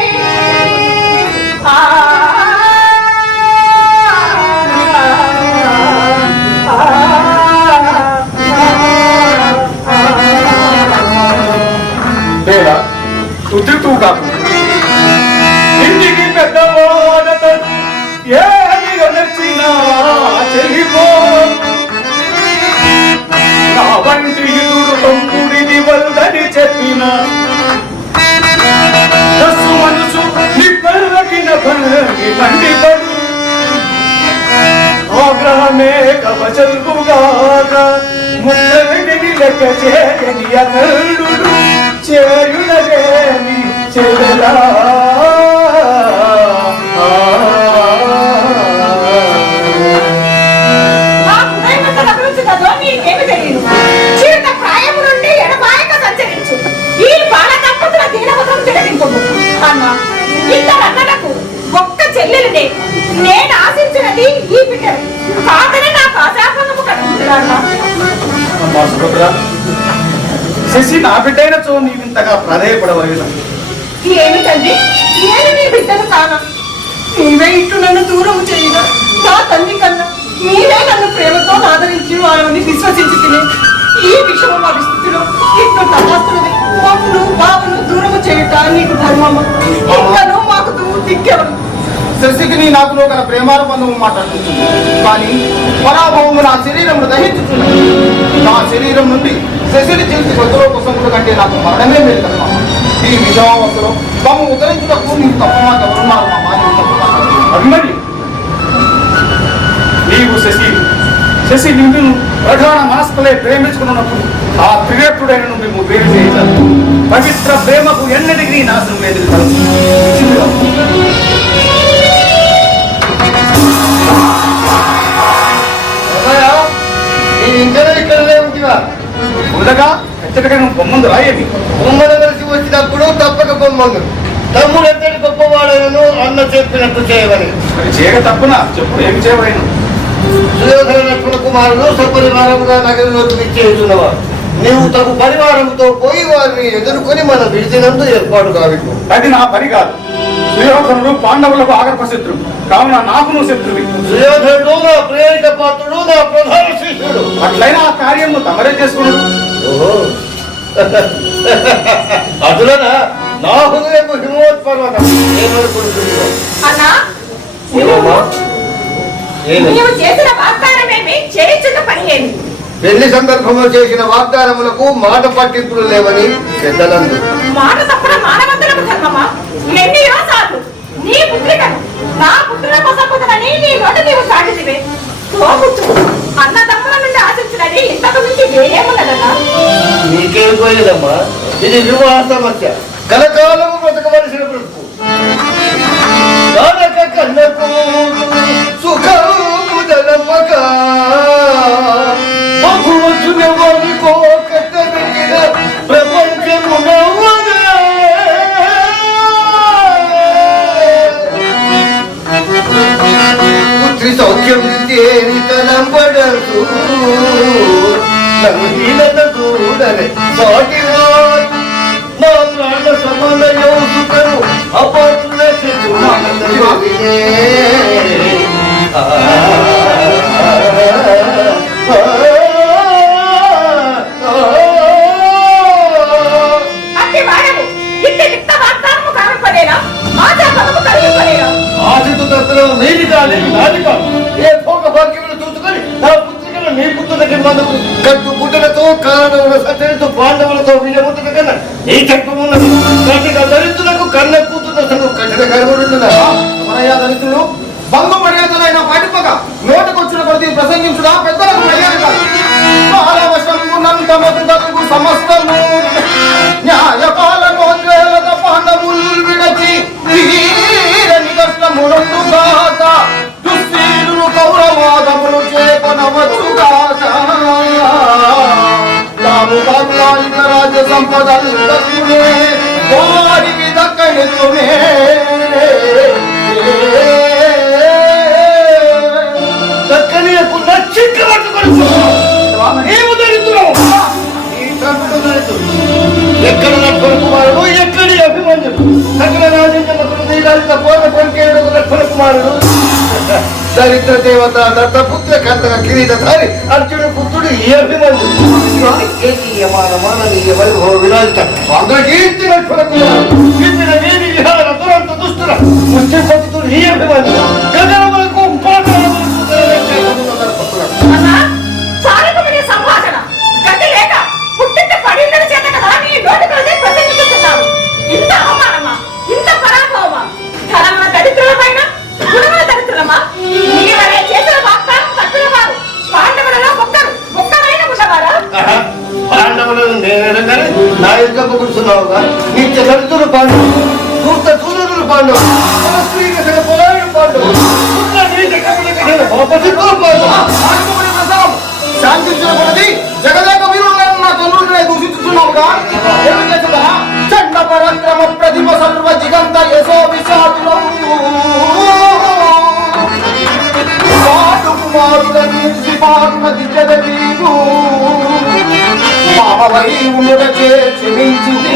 లేదా ఉద్రిక్తూ కాదు. ఇంటికి పెద్దవాడత ఏమి నచ్చినా చెల్లిపో. నా వంటి ఇదుడు తమ్ముడిది వల్దని చెప్పిన దస్సు మనసు నిప్పలకిన పండిపడు. ఆగ్రహమే కవచల్పుగాక ముక్కడిని లెక్క చేయని అతడు చేయునదేమి చెల్లెలా. నా హృదయం ఎంత రగులుచున్నదో నీకేమి తెలియదు. చిరుత ప్రాయము నుండి ఎడబాయక సంచరించు ఈ బాల దంపతుల దీనవతం తిలకింపు. అన్నా, ఇద్దరన్నలకు ఒక్క చెల్లెలనే నేను ఆశించినది ఈ బిడ్డలు కాదని నాకు ఆశాభంగము కలుగుతున్నాను. అమ్మా సుభద్ర, శశి నా బిడ్డైనచో నీవింతగా ప్రాధేయపడవలేదు. ఏమి తండ్రి, నేను నీ బిడ్డను కానా? నీవే ఇట్టు నన్ను దూరం చేయగా నా తండ్రి కన్నా నీవే నన్ను ప్రేమతో ఆదరించి వారిని విశ్వసించి తినే ఈ విషమ పరిస్థితిలో ఇట్లు తమాస్తున్నది మమ్మను బాబును దూరము చేయుట నీకు ధర్మము. ఇంకను మాకు దిక్కెవరు? శశికి నీ నాకు గల ప్రేమానుబంధము మాట్లాడుతుంది. కానీ పరాభవము నా శరీరమును దహించుతున్నది. నా శరీరం నుండి శశిని చేసి గొంతులో కుసంకుడు కంటే నాకు మరణమే మేలు కదా. ఈ విషయావస్థలో తాము ఉద్ధరించుటకు నీకు తప్ప మాకు ఎవరున్నారు మామా? నీకు తప్ప మాకు అభిమన్యు, నీవు శశి నిన్ను ప్రధాన మనస్కులే ప్రేమించుకున్నప్పుడు ఆ త్రివేత్రుడైన నువ్వు వేరు చేయాలి. పవిత్ర ప్రేమకు ఎన్నటికీ నాశనం లేదు. ఇంకా ఇక్కడనే ఉంటివా? ఉండగా ఎచ్చటగా నువ్వు బొమ్మందు రాయేమి. బొమ్మలు కలిసి వచ్చినప్పుడు తప్పక బొమ్మలు. తమ్ముడు ఎంతటి గొప్పవాడను అన్న చెప్పినట్టు చేయవని. మరి చేయక తప్పున చెప్పు, ఏమి చేయవలేను. సుయోధన లక్ష్మణ కుమారులు సపరివారముగా నగరంలోకి విచ్చేస్తున్నవారు. నీవు తగు పరివారంతో పోయి వారిని ఎదుర్కొని మన విడిచినందు ఏర్పాటు కావికు. అది నా పని కాదు. దుర్యోధనుడు పాండవులకు ఆగర్భ శత్రువు, కావున నాకు నువ్వు శత్రువి. దుర్యోధనుడు నా ప్రేరిత పాత్రుడు, నా ప్రధాన శిష్యుడు. అట్లయినా ఆ కార్యము తమరే చేసుకున్నాడు. ఓహో అటులనా నా హృదయపు హిమోత్పర్వతం ఏమనుకుంటున్నావు? అన్నా ఏమమ్మా? ఏమి? నీవు చేసిన వాగ్దానమేమి, చేయించున్న పని ఏమి? పెళ్లి సందర్భంలో చేసిన వాగ్దానములకు మాట పట్టింపులు లేవని పెద్దలందు. మాట తప్పడం మానవంతులకు ధర్మమా? ఎన్నియో సార్లు నీ పుత్రికను నా పుత్రులకు సంపదనని నీ నోట నీవు సాటిదివే. తోబుట్టు అన్నదమ్ముల నుండి ఆశించినది ఇంతకు మించి ఏమున్నదన్నా? నీకేం పోయేదమ్మా, ఇది వివాహ సమస్య. కలకాలము బ్రతకవలసిన బ్రతుకు. కనక కన్నకు సుఖము జలమక బహువచునెవరికో కట్టబెట్టిన ప్రపంచమునవన పుత్రి సౌఖ్యం తేరి తలంపడదు నవీనత చూడని సాటివా నా ప్రాణ సమలయోసుకను అపాత్రుల అట్టి వాడము ఇట్టి లిప్త వాగ్దానము కానుపడేనా? ఆచారము కలిగిపడేనా? ఆశతో తప్పడం నీది కాదు, నాది కాదు. ఏ భోగ భాగ్యములు చూసుకొని నా పుత్రికను నీ పుత్రులకి మందుకు కట్టు పుట్టలతో కారణముల సత్యతో పాండవులతో విజయముతుల కన్నా నీ చట్టమున్నది. కటిక దరిద్రులకు కన్న కూతురు కఠిన కరువులున్నా దళితులు బంధు మర్యాదలైన పాటిపక నోటికొచ్చిన కొద్ది ప్రసంగించుడా పెద్దలకు మర్యాద కాదు. బాలవశంబునంత మధుగతుకు సమస్తము న్యాయపాలనోద్వేలత పాండవుల్ విడచి వీరని కష్టమునందుగాక దుశ్శీలులు కౌరవాదములు చేపనవచ్చుగాక తాము బాగులాయిన రాజ్య సంపదల్నే వారికి దక్కనితుమే దక్కనీయకుండా చిక్కబట్టుకొని నీవు దరిద్రుడు. ఈ కట్టుడు దరిద్రుడు. ఎక్కడ లక్ష్మణ కుమారుడు, ఎక్కడి అభిమన్యుడు? సకల రాజేంద్రులకు నీరాజుల పోల కొరికేడు లక్ష్మణ కుమారుడు. దరిద్ర దేవత దత్తపుత్ర కర్తక కిరీటధారి అర్జునుడు పుత్రుడు ఈ అభిమన్యుడు. మాననీయ వైభవ విరాజిత అందరికీర్తి లక్ష్మణ కుమారుడు. కీర్తిన వీధి విహార దురంత దుస్తుల ముష్టి పతుడు ఈ అభిమన్యుడు. గగనములకు పాతాళములకు అన్నా చాలకమనే సంభాషణ గతి లేక పుట్టింటి పడిందని చేత కదా నీ నోటికొచ్చి ప్రసంగిస్తున్నావు. ఇంత అవమానమా, ఇంత పరాభవమా? ధనమున దరిద్రులమైన గుణముల దరిద్రులమా? నీవనే చేసిన వాగ్దానం కట్టుల వారు పాండవులలో ఒక్కరైన ఉన్నవారా? పాండవులను నేనగానే నా యొక్క కూర్చున్నావుగా. నిత్య దరిద్రులు పాండవులు, దూత దూరులు పాండవులు, స్త్రీకసల పొలాయుడు పాండవులు, శాంతించిన కొలది జగదేక వీరులను నా తండ్రులనే దూషిస్తున్నావుగా. ఎందుకంటే చండ పరాక్రమ ప్రతిభ సర్వ జిగంత యశో విషాదులు కుమారుడని జగదీవు మామవై ఉండచే క్షమించింది,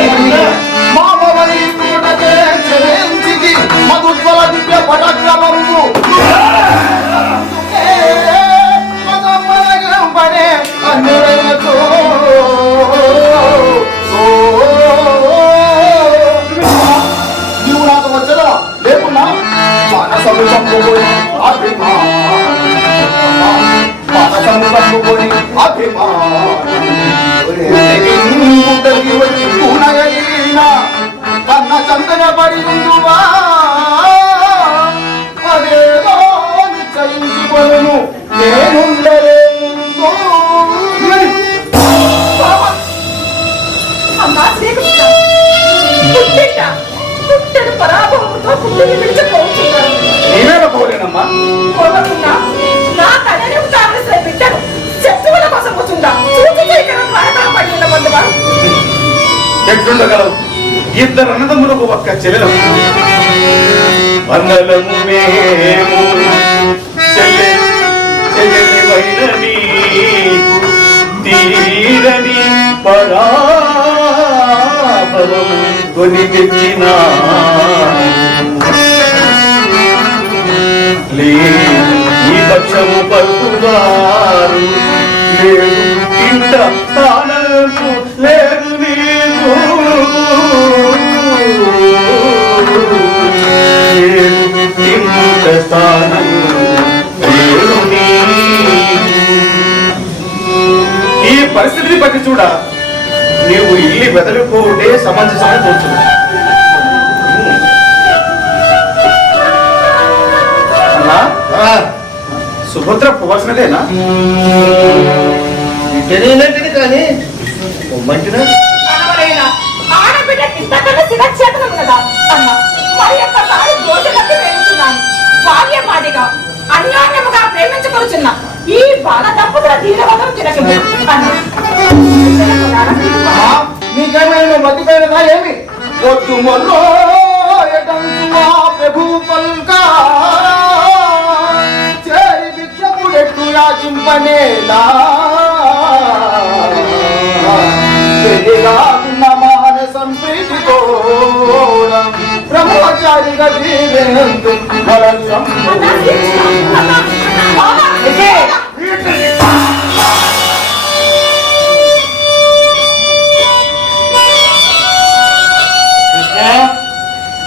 మామవై ఉండచే క్షమించింది మధుజ్వల దివ్య పరాక్రమము పడే అన్నులతో నీవు నాకు వచ్చదా లేకున్నా మనసము చంపుకొని అభిమానముంటకి వచ్చి పూనగలిగిన కన్న చందన పడి ఉందువా అదేదో నిశ్చయించుకొను నేనుండలే. అమ్మా శ్రీకృష్ణ పుట్టెడు పరాభవంతో పుట్టిని విడిచిపోతున్నారు. నేనేలా పోలేనమ్మా? కోరుకున్నా నా తల్లిని కావలసిన బిడ్డను శత్రువుల కోసం వచ్చుందా చూసి చేయకరం భారతం పడి ఉండబందువా? ఎట్లుండగలవు? ఇద్దరు అన్నదమ్ములకు ఒక్క చెల్లెలు. వందలము మేము చెల్లెలివైనని తీరని పరాభవం కొని తెచ్చిన లేదు ఈ పక్షము పలుకువారు, లేదు ఇంత ఆనందము లేదు నీకు, లేదు ఇంత స్థానం లేదు నీకు. ఈ పరిస్థితిని బట్టి చూడ నీవు ఇల్లు వెదలిపోతే సమంజసమని తోచును. అన్నా, సుభద్ర పోవాల్సినదేనా? తెలియనట్టు కానీ మంచిదా అనవరైనా ఆడబిడ్డకి ఇంతకన్నా శిరక్షేత్రం కదా అన్న. మరి ఒక్కసారి దోషులకి ప్రేమించున్నాను. భార్యమాడిగా అన్యోన్యముగా ప్రేమించుకొచ్చున్న ఈ బాల దంపతుల దీనవదం తిరగము అన్న. మీకేమైనా మతిపోయినదా ఏమి? వద్దు మొల్లో ఎటంచుమా ప్రభు పల్కా, చేరి భిక్షకుడెట్టు యాచింపనేలా, మానసం ప్రీతితో బ్రహ్మచారిగా జీవేందు బలం.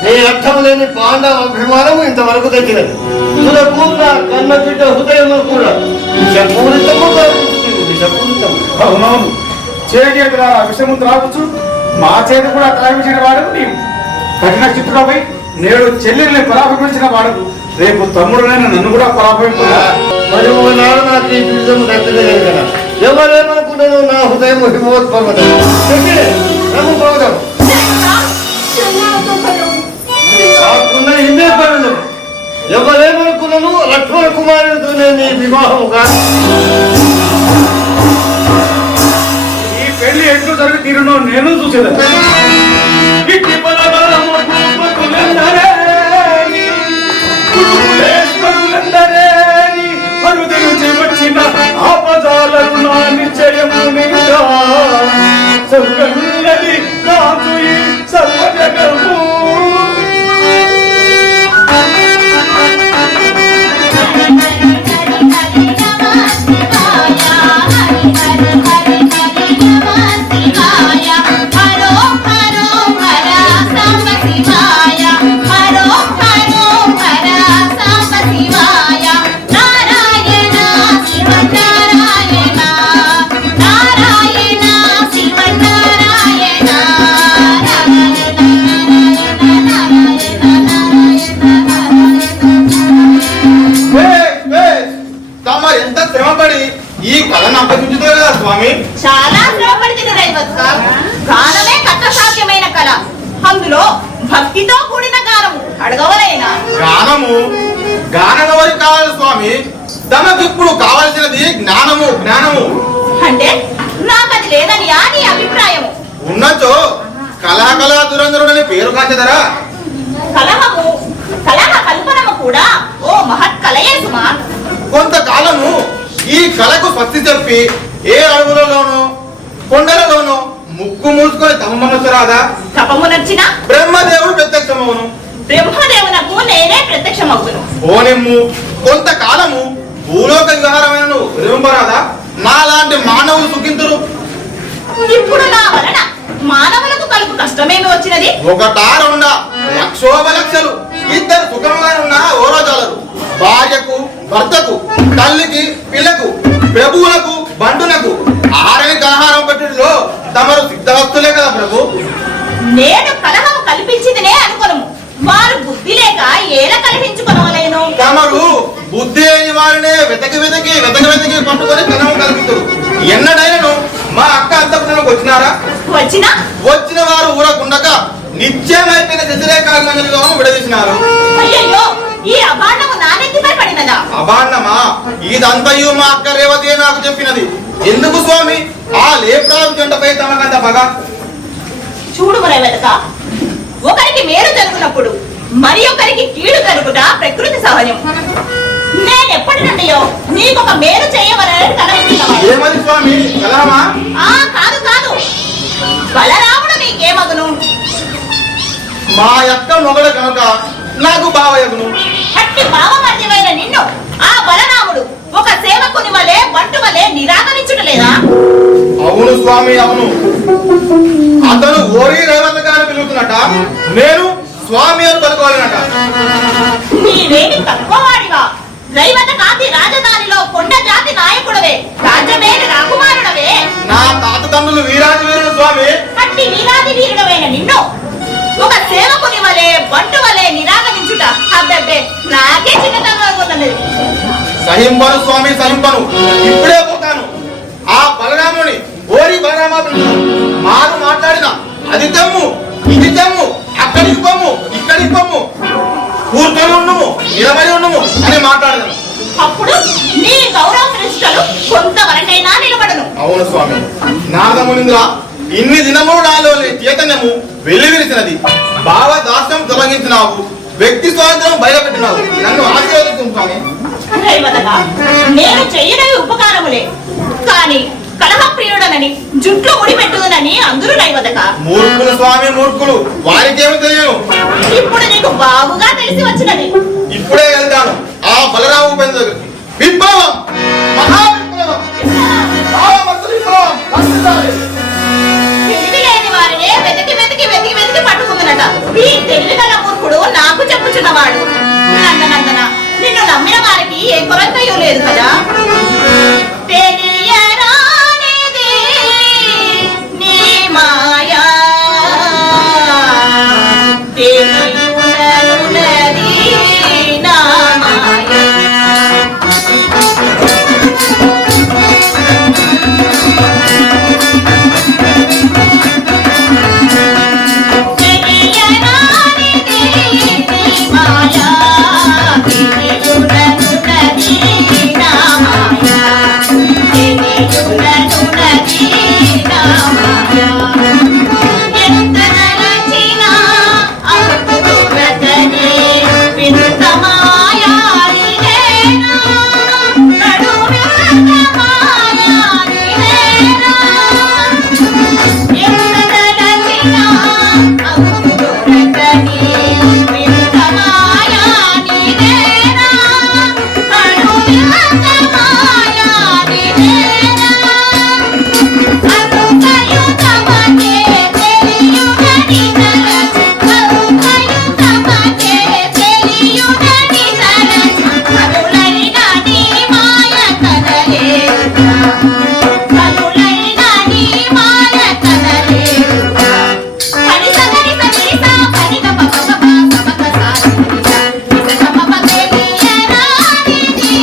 నీ అర్థం లేని పాండవ అభిమానం ఇంతవరకు తెచ్చినది. సురపూర్ణ కన్న బిడ్డ హృదయం కూడా విషపూరితము విషపూరితము. అవునవును, చేతి విషము త్రాగుచు మా చేతి కూడా త్రాగించిన వాడు నీవు. కఠిన చిత్రుడపై నేడు చెల్లెల్ని పరాభవించిన వాడు రేపు తమ్ముడునైనా నన్ను కూడా పరాభవించా. మరి ఒకనాడు నాకు ఈ జీవితం దక్కలేదు కదా. ఎవరేమనుకున్నాను నా హృదయం హిమవత్పర్వతం పోదాం. కాకుండా ఇన్నే పనులు ఎవరేమనుకున్నాను లక్ష్మణ కుమారుడితోనే నీ వివాహం కాదు. ఈ పెళ్లి ఎట్లు జరిగి తీరునో నేను చూసేదాన్ని. వచ్చిన ఆపదాలను నా నిశ్చయము నిండా సర్వన్నది నాకు ఈ సర్వజగము. తమరు ఎంత శ్రమపడి ఈ కళను అప్పగించుతారు కదా స్వామి. చాలా శ్రమపడితే దైవత్వ గానమే కష్టసాధ్యమైన కళ. అందులో భక్తితో కూడిన గానము అడగవలైనా. గానము వరకు కావాలి స్వామి. తమకు ఇప్పుడు కావలసినది జ్ఞానము. జ్ఞానము అంటే నాకది లేదని నీ అభిప్రాయము. ఉన్నచో కళా దురంధరుడని పేరు కాచెదరా. కలహము కలహ కల్పనము కూడా ఓ మహత్ కలయే సుమా. కొంతకాలము ఈ కళకు స్వస్తి చెప్పి ఏ అడవులలోనో కొండలలోనో ముక్కు మూసుకొని తమమనొచ్చరాదా. తపము నచ్చిన బ్రహ్మదేవుడు ప్రత్యక్షమవును. బ్రహ్మదేవునకు నేనే ప్రత్యక్షమవుతును. ఓనిమ్ము కొంతకాలము భూలోక విహారమైన విరింపరాదా. నాలాంటి మానవులు సుఖింతురు. ఇప్పుడు నా వలన మానవులకు కలుగు కష్టమేమి వచ్చినది? ఒకటా రెండా లక్షోపలక్షలు ఇద్దరు సుఖంగా ఉన్న ఓరోజాలరు. భార్యకు భర్తకు తల్లికి పిల్లకు ప్రభువులకు బంటునకు ఆరని కలహారం పట్టులో తమరు సిద్ధహస్తులే కదా ప్రభు. నేను కలహము కల్పించిందినే అనుకోను. వారు బుద్ధి లేక ఏల కల్పించుకోవలేను. తమరు బుద్ధి లేని వారినే వెతకి పట్టుకొని కలహం కల్పిస్తారు. ఎన్నడైనను మా అక్క అంతపురంలోకి వచ్చినారా? వచ్చిన వారు ఊరకుండక నిత్యమైపోయిన శశిరేఖాంజలిలో విడదీసినారు. అయ్యయ్యో, ఈ అభాండము నా నెత్తిపై పడినదా? అభాండమా? ఇదంతయు మా అక్క రేవతి నాకు చెప్పినది. ఎందుకు స్వామి ఆ లేప్రాజు జంటపై తమకంత పగ? చూడు రేవతక, ఒకరికి మేలు జరుగునప్పుడు మరి ఒకరికి కీడు జరుగుట ప్రకృతి సహజం. నేను ఎప్పటి నుండియో నీకొక మేలు చేయవలని తలస్తున్నాను. ఏమది స్వామి, కలహమా? కాదు కాదు, బలరాముడు నీకేమగును? మా యొక్క మొగడు కనుక నాకు బావయ్యను. అట్టి భావమర్యమైన నిన్ను ఆ బలరాముడు ఒక సేవకుని వలె బంటు వలె నిరాకరించుటలేదా? అవును స్వామి, అవును. అతను ఓరి రేవంత్ గారు పిలుగుతున్నట, నేను స్వామి అని పలుకోవాలనట. నీవేమి తక్కువవాడివా? రైవత కాంతి రాజధానిలో కొండ జాతి నాయకుడవే, రాజ్యమేలి రాకుమారుడవే. నా తాత తండ్రులు వీరాజు వీరుడు స్వామి. అట్టి వీరాది వీరుడవైన నిన్ను ఒక సేవకుని వలె బంటు వలె నిరాకరించుట అబ్బెబ్బే నాకే చిన్నతనంగా ఉన్నది. సహింపను స్వామి, సహింపను. ఇప్పుడే పోతాను. ఆ బలరాముని ఓరి బలరామా మారు మాట్లాడిన అది తెమ్ము, ఇది తెమ్ము, అక్కడికి పొమ్ము, ఇక్కడికి పొమ్ము, కూర్చొని ఉండము, నిలబడి ఉండము అని మాట్లాడదాను. అప్పుడు నీ గౌరవ ప్రతిష్టలు కొంతవరకైనా నిలబడను. అవును స్వామి. నారదమునింద్ర, ఇన్ని దినములు నాలో చైతన్యము వెల్లివిరిసినది. భావ దాస్యం తొలగించినావు, వ్యక్తి స్వాతంత్రం బయటపెట్టినావు. నన్ను ఆశీర్వదించు స్వామి. రైవతగా నేను చెయ్యనవి ఉపకారములే, కాని కలహప్రియుడనని జుట్లు ముడిపెట్టుదనని అందరూ రైవతక. మూర్ఖులు స్వామి, మూర్ఖులు. వారికేమి తెలియను. ఇప్పుడు నీకు బాగుగా తెలిసి వచ్చినది. ఇప్పుడే వెళ్తాను ఆ బలరాము పెద్ద దగ్గరికి. విప్లవం, మహా విప్లవం, భావవంతుల విప్లవం వర్ధిల్లాలి. తెలివి లేని వారినే వెతికి వెతికి వెతికి వెతికి పట్టుకుందనట. ఈ తెలివి గల మూర్ఖుడు నాకు చెప్పుచున్నవాడు. నందనందన, నిన్ను నమ్మిన వారికి ఏ కొరతయూ లేదు కదా. తెలియరానిది నీ మాయా, తెలియునది నా మాయా. తెలియరానిది నీ మాయా, తెలియునది నా మాయా, తెలియునది నా మాయా. ఎంత తలచినా అంతుకు బ్రతనే వింత మాయా ఇదేనా, నడువింత మాయా ఇదేనా. ఎంత తలచినా అంతుకు బ్రతనే వింత మాయా ఇదేనా, నడువింత మాయా ఇదేనా. అనుకయుతమనే తెలియునని తలచి, అనుకయుతమనే తెలియునని తలచి, కనులైన నీ మాయ కనలేదుగా, కనులైన నీ మాయ కనలేదుగా. కనిస కనిస కనిస కనిగ పప పప సమక సారిస, నిస సమప తెలియరానిది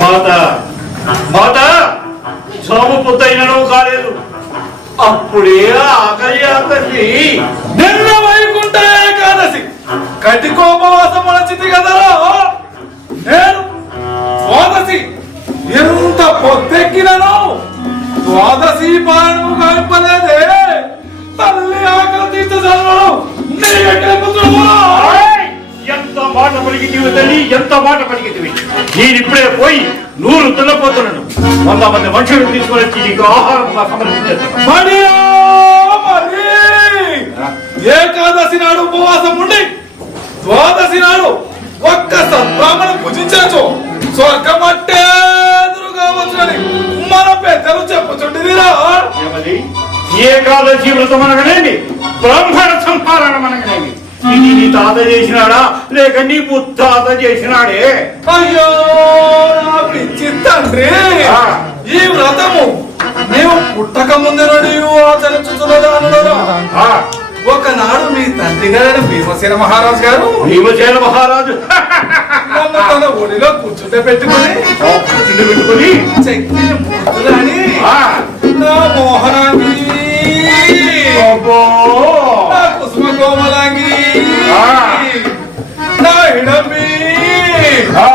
మాత మాత సోము పొద్దైనను కాలేదు, అప్పుడే ఆకలి ఆకలి. నిన్న వైకుంఠ ఏకాదశి కటికోపవాసం మనచితి కదరా. నేను ద్వాదశి ఎంత పొద్దెక్కినను ద్వాదశి పాయనము కాంపలేదే. తల్లి ఆకలి తీర్చగలను. ఎంత మాట పలికితివి తల్లి, ఎంత మాట పలికితివి. నేనిప్పుడే పోయి 100 తుల్లపోతున్నాను. 100 మంది మనుషులు తీసుకొని వచ్చి నీకు ఆహారంగా సమర్పించేస్తాను. ఏకాదశి నాడు ఉపవాసం ఉండి ద్వాదశి నాడు ఒక్క సద్బ్రాహ్మణం పూజించచ్చు, స్వర్గం అంటే ఎదురు కావచ్చునని మన పెద్దలు చెప్పుచుండిదిరా. ఏకాదశి వ్రతం అనగనేమి, బ్రాహ్మణ సంహారణం అనగనేమి, ఇది నీ తాత చేసినాడా లేక నీ ముత్తాత చేసినాడే? అయ్యో నా పిచ్చి తండ్రి, ఆ. ఈ వ్రతము మేము పుట్టక ముందు ఆచరించుతున్నదా? ఆ, ఒకనాడు మీ తండ్రి గారైన భీమసేన మహారాజు గారు భీమసేన మహారాజు నన్ను తన ఒడిలో కూర్చుంటే పెట్టుకుని చిండి పెట్టుకుని చెక్కిన మూర్తులని ఆ, నా మోహనాంగి, అబ్బో, నా కుసుమ కోమలాంగి, ఆ. నా హిడంబి, ఆ,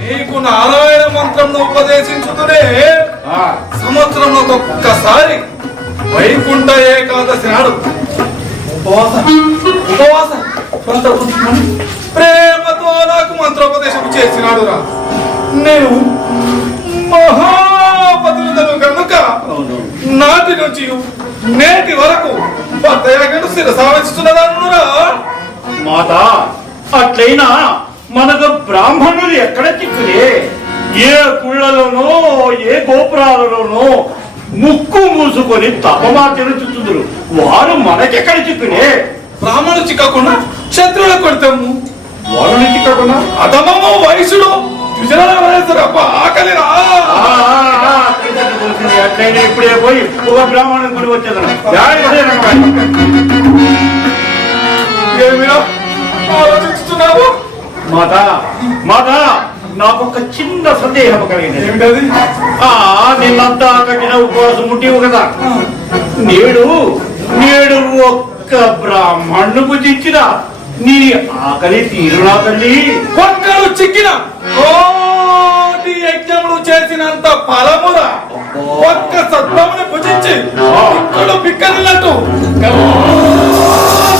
నీకు నారాయణ మంత్రం ఉపదేశించుతునే ఆ, సంవత్సరంలో ఒక్కసారి వైకుంఠ ఏకాదశి నాడు ఉపవాస ప్రేమతో నాకు మంత్రోపదేశం చేసినాడు రా. నేను మహాపతిను కనుక నాటి నుంచి నేటి వరకు భర్తయాగను శిరసావహిస్తున్నదనురా. మాత అట్లయినా మనకు బ్రాహ్మణులు ఎక్కడ చిక్కులే? ఏ కుళ్ళలోనో ఏ గోపురాలలోనో ముక్కు మూసుకొని తపమార్చన చుట్టుదురు. వారు మనకెక్కడ చిక్కులే? బ్రాహ్మణులు చిక్కకుండా శత్రువులకు కొడతాము. వారు చిక్కకుండా అధమము వయసుడు ఆకలిరా. అట్లయినా ఇప్పుడే పోయి ఒక బ్రాహ్మణం కొని వచ్చేదను. ఏమిరా ఆలోచిస్తున్నావు? మాత మాత నాకొక చిన్న సందేహం కలిగింది. ఏమిటది? నిన్నంతా కట్టిన ఉపవాసం ముట్టివు కదా, నేడు నేడు ఒక్క బ్రాహ్మణ్ణు భుజించిన నీ ఆకలి తీరునా తల్లి? ఒక్కరు చిక్కిన కోటి యజ్ఞములు చేసినంత ఫలమురా ఒక్క సత్వముని భుజించి ఇక్కడ పిక్కనిన్నట్టు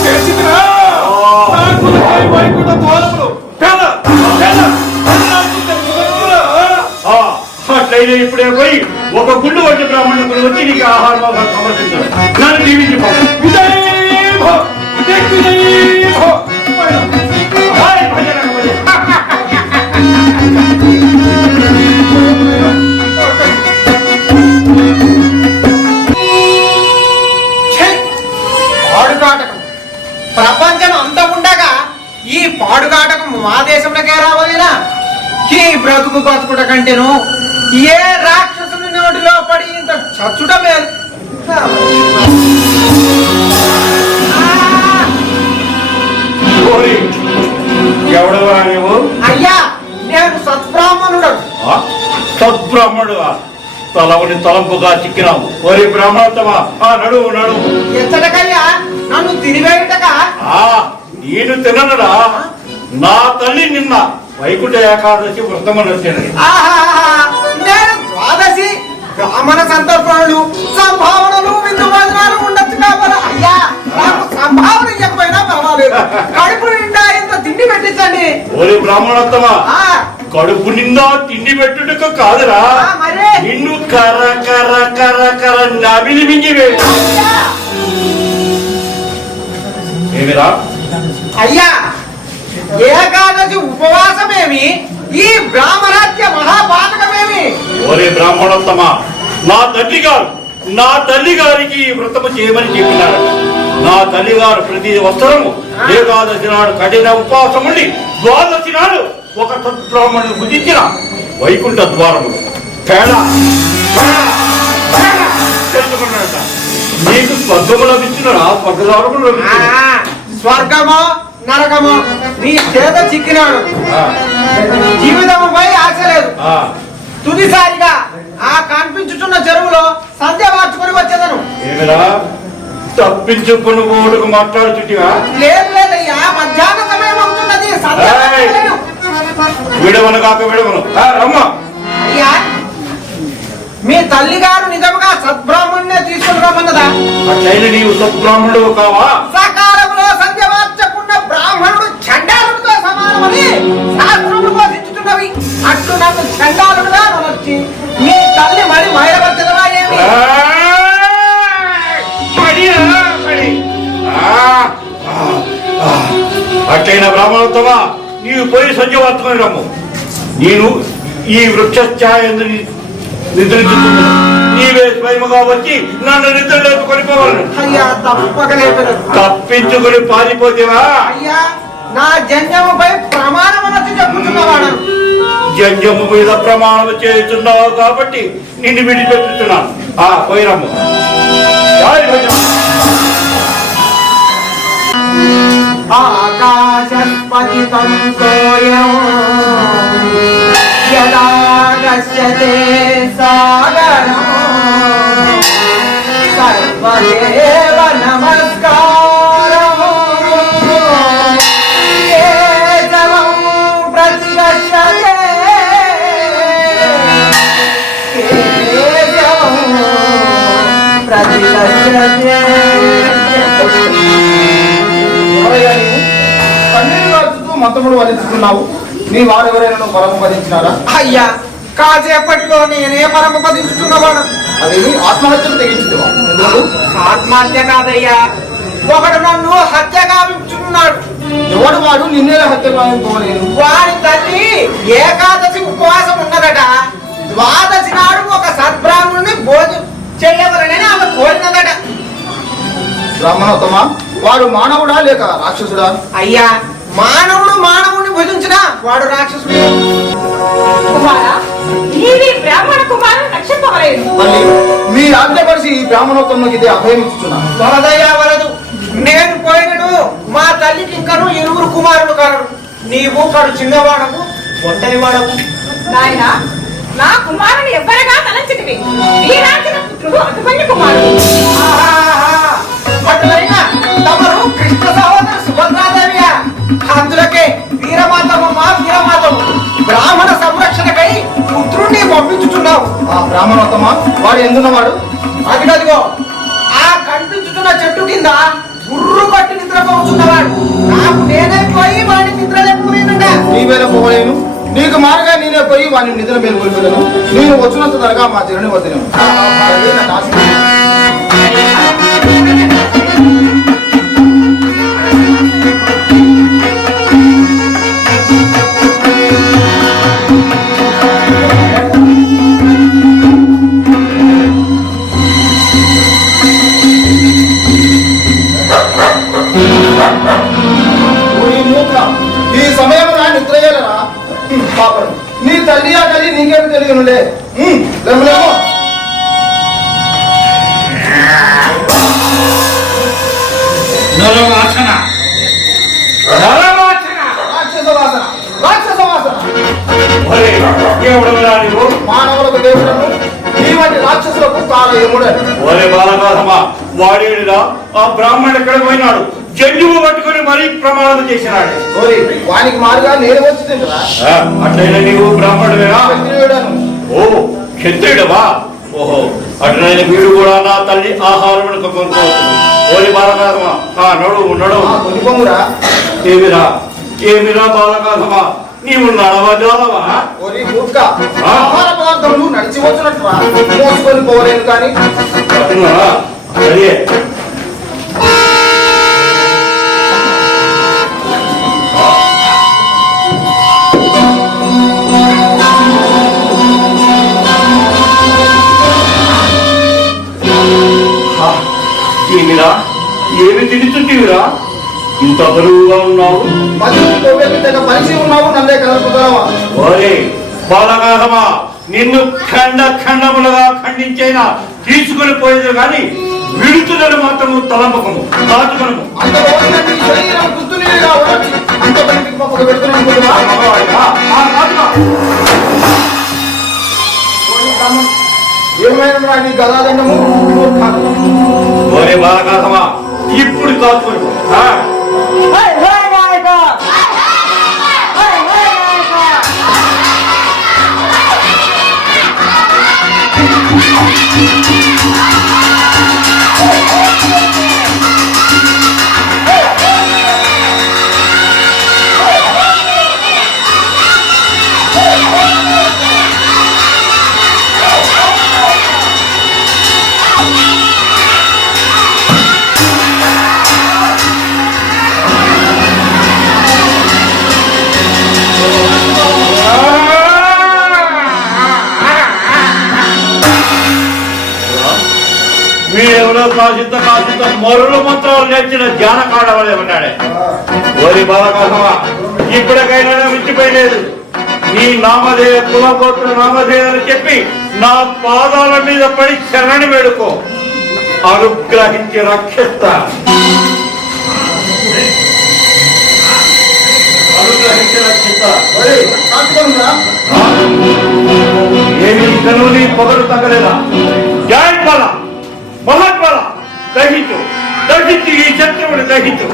చేసినా నాకు వైకుంఠ ద్వారములు పేద అట్లయితే ఇప్పుడే పోయి ఒక గుండు వంటి బ్రాహ్మణుడు వచ్చి నీకు ఆహారం సమర్పించాడు. నన్ను దీవించి పాడుకాటకం ప్రపంచం అంత ఉండగా ఈ పాడుకాటకం మా దేశంలోకే రావాలినా? ఈ బ్రతుకు బతుకుట కంటేను ఏ రాక్షసుని నోటిలో పడి ఇంత చచ్చుట మేలు. ఎవడవా నువ్వు? అయ్యా నేను సత్బ్రాహ్మణుడు. సద్బ్రాహ్మణుడు తలవని తలంపుగా చిక్కినావు. ఓరి బ్రాహ్మణోత్తమా, నడువు నడువు. ఎచ్చటకయ్యా నన్ను తిరివేయుటగా? నేను తిననురా. నా తల్లి నిన్న వైకుంఠ ఏకాదశి వ్రతమని వచ్చాను. నేను ద్వాదశి బ్రాహ్మణ సంతర్పణలు సంభావనలు విందు భోజనాలు ఉండొచ్చు కాబట్టి అయ్యా నాకు సంభావన ఇవ్వకపోయినా పర్వాలేదు. కడుపు నిండా ఇంత తిండి పెట్టించండి. ఓరి బ్రాహ్మణోత్తమా, కడుపు నిండా తిండి పెట్టుటకు కాదురా, మరే నిన్ను కర్ర కర్ర కర్ర కర్ర నవిలి మింగి ఏమిరా? అయ్యా ఏకాదశి ఉపవాసమేమి, ఈ బ్రాహ్మణాత్య మహాపాతకమేమి? ఓరే బ్రాహ్మణోత్తమా, నా తల్లి గారికి ఈ వ్రతము చేయమని చెప్పినాడు. నా తల్లి గారు ప్రతి వస్త్రము ఏకాదశి నాడు కఠిన ఉపవాసం ఉండి ద్వాదశి నాడు ఒక సద్బ్రాహ్మణుడు భుజించిన వైకుంఠ ద్వారములు తెలుసుకున్నాడట. నీకు స్వర్గము లభించిన స్వర్గద్వారములు స్వర్గమో నరకమో నీ చేత చిక్కినాడు. జీవితముపై ఆశ లేదు. తుదిసారిగా ఆ కనిపించుతున్న చెరువులో సంధ్య మార్చుకొని వచ్చేదను. ఏమిరా తప్పించుకుని ఓడుకు మాట్లాడుచుంటివా? లేదు లేదయ్యా, మధ్యాహ్న సమయం అవుతున్నది. విడవను కాక విడవను రమ్మ. అయ్యా మీ తల్లి గారు నిజంగా సద్బ్రాహ్మణ్ణే తీసుకుని రమ్మన్నదా? అట్లయిన నీవు సద్బ్రాహ్మణుడు కావా? సకాలంలో సంధ్య మార్చకుండా బ్రాహ్మణుడు చండాలుడితో సమానమని శాస్త్రములు బోధించుతున్నవి. అట్లు నన్ను చండాలుడుగా నమర్చి మీ తల్లి మరి మైరవర్తదవా ఏమి? అట్లయిన బ్రాహ్మణోత్తమా, నీవు పోయి సంధ్యవర్తమని రమ్ము. నేను ఈ వృక్షఛాయ నిద్రించుతున్నా. నీవే స్వయముగా వచ్చి నన్ను నిద్ర లేపుకొని పోవాలను. అయ్యా తప్పక లేపను. తప్పించుకుని పారిపోతేవా? అయ్యా నా జంజముపై ప్రమాణమనొచ్చి చెప్పుతున్నవాడు. జంజము మీద ప్రమాణం చేస్తున్నావు కాబట్టి నిన్ను విడిపెట్టుతున్నాను. పోయిరమ్మ. ఆకాశపతితం తోయం యదా గస్యతే సాగరం సర్వదేవ నమస్కారం ఏ జలం ప్రతిగచ్చతే ఏ జలం ప్రతిగచ్చతే. కన్నీరు కాచుతూ మంత్రములు వధిస్తున్నావు. నీ వారెవరైనా పరమపదించినారా? అయ్యా, కాసేపట్లో నేనే పరమపదించుతున్నవాడు. అది ఆత్మహత్యకు తెగించింది. ఆత్మహత్య కాదయ్యా, ఒకడు నన్ను హత్య గావించుకున్నాడు. ఎవడు వాడు? నిన్నే హత్య గావించుకోలేదు. వాడి తల్లి ఏకాదశి ఉపవాసం ఉన్నదట. ద్వాదశి నాడు ఒక సద్బ్రాహ్మణుని భోజనం చేయవలనని ఆమె కోరినదట. బ్రాహ్మణోత్తమా, వాడు మానవుడా లేక రాక్షసుడా? అయ్యా, మానవుడు మానవుడిని భుజించినా వాడు రాక్షసుడు. కుమారా, నీవి బ్రాహ్మణ కుమారుని రక్షింపవలేదు. మళ్ళీ మీ ఆజ్ఞపరిచి ఈ బ్రాహ్మణోత్తమునికి ఇదే అభయం ఇస్తున్నా. వరదయ్యా వరదు, నేను పోయినడు మా తల్లికి ఇంకను 2 కుమారులు కలరు. నీవు కడు చిన్నవాడకు, ఒంటరి వాడకు. నాయన, నా కుమారుని ఎవ్వరగా తలంచితివి. వీరాజన పుత్రుడు అభిమన్యు కుమారుడు. అటులైనా తమరు కృష్ణ సహోదరు సుభద్రాదేవియా? అందులకే వీరమాతమ్మ వీరమాతము బ్రాహ్మణ సంరక్షణకై పుత్రుణ్ణి పంపించుచున్నావు. ఆ బ్రాహ్మణోత్తమ వాడు ఎందున్నవాడు? అదిగదిగో ఆ కనిపించుతున్న చెట్టు కింద గుర్రు పట్టి నిద్రపోతున్నవాడు. నాకు నేనే పోయి వాడిని నిద్ర లేకపోయినంటే నీవేళ పోలేను. నీకు మారుగా నేనే పోయి వాడిని నిద్ర మేలుకొల్పేదను. నేను వచ్చినంత త్వరగా మా చెరుని వద్దను. ఈ సమయంలో నా నిద్ర చేయలేరా? పాపం, నీ తల్లి ఆ తల్లి నీకేమి తెలియనులే. లేమలేమో మానవులకు దేవుడను, నీ వంటి రాక్షసులకు కాలయముడని. ఒరే బాలకాధమా, వాడేడుగా ఆ బ్రాహ్మణుడు ఎక్కడికి పోయినాడు? జంజువు పట్టుకుని మరీ ప్రమాదం చేసినాడు. వానికి మారుగా నేను వచ్చి అట్లయినా నీవు బ్రాహ్మణుడేనా? క్షత్రియుడను. ఓ, క్షత్రియుడవా? ఓహో, అట్లయినా వీడు కూడా నా తల్లి ఆహారం కొనుక్కోవచ్చు. ఓరి బాలకాధమా, నడువు నడువు. కొనుకోమురా. ఏమిరా బాలకాధమా, నీవు నడవజాలవా? ఆహార పదార్థములు నడిచి వచ్చినట్టు మోసుకొని పోలేను కానీ. సరే, ఏమిరా, ఏమి తిడుతుంటివిరా? ఇంత బరువుగా ఉన్నావు. పరిచి ఉన్నావు, నన్నే కలుపుతావా? ఓరే బాలకాధమా, నిన్ను ఖండములుగా ఖండించైనా తీసుకుని పోయేది కానీ విడుతులను మాత్రము తలంపకము దాచుకునము. ఏమైనా నీ గదాదండము? ఓరే బాలకాధమా, ఇప్పుడు కాచుకుని ఎవరో కాసింత మరుల మంత్రాలు నేర్చిన ధ్యానకాడవలే ఉన్నాడే. ఓరి బాలకాసమా, ఇప్పటికైనా మించిపోయలేదు. నీ నామధేయ కులగోత్ర నామధేయాలు చెప్పి నా పాదాల మీద పడి శరణి వేడుకో, అనుగ్రహించి రక్షిస్తా. ఏమి ఇతను నీ పొగలు తగ్గలేదా? జాయింట్ల మహాత్మల దహించు, దహించి ఈ శత్రువుని దహించు.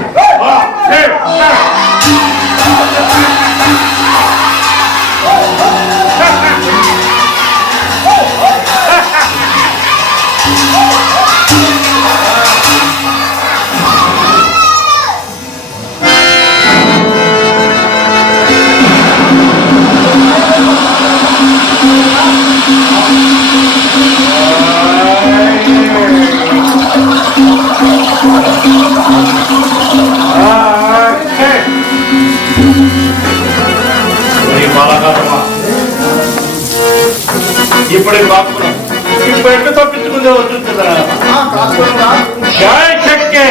ఇప్పుడే కాకున్నాం, ఇప్పుడు ఎట్లా తప్పించుకుందే వస్తుందా? జయ శక్తి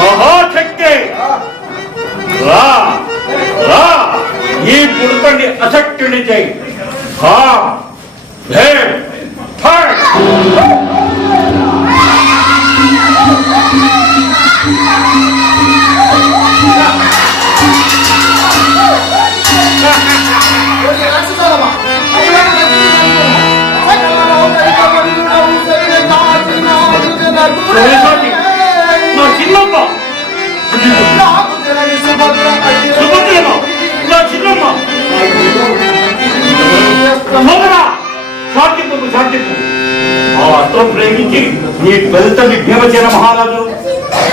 మహాశక్తి రా రా, ఈ పుడతండి అశక్తుని చేయి. నా చిన్నమ్మ సుభద్రమ్మ, నా చిన్నమ్మ శాంతింపు శాంతింపు. ఆ అస్త్రం ప్రేమించి నీ పెదతని భీమసేన మహారాజు,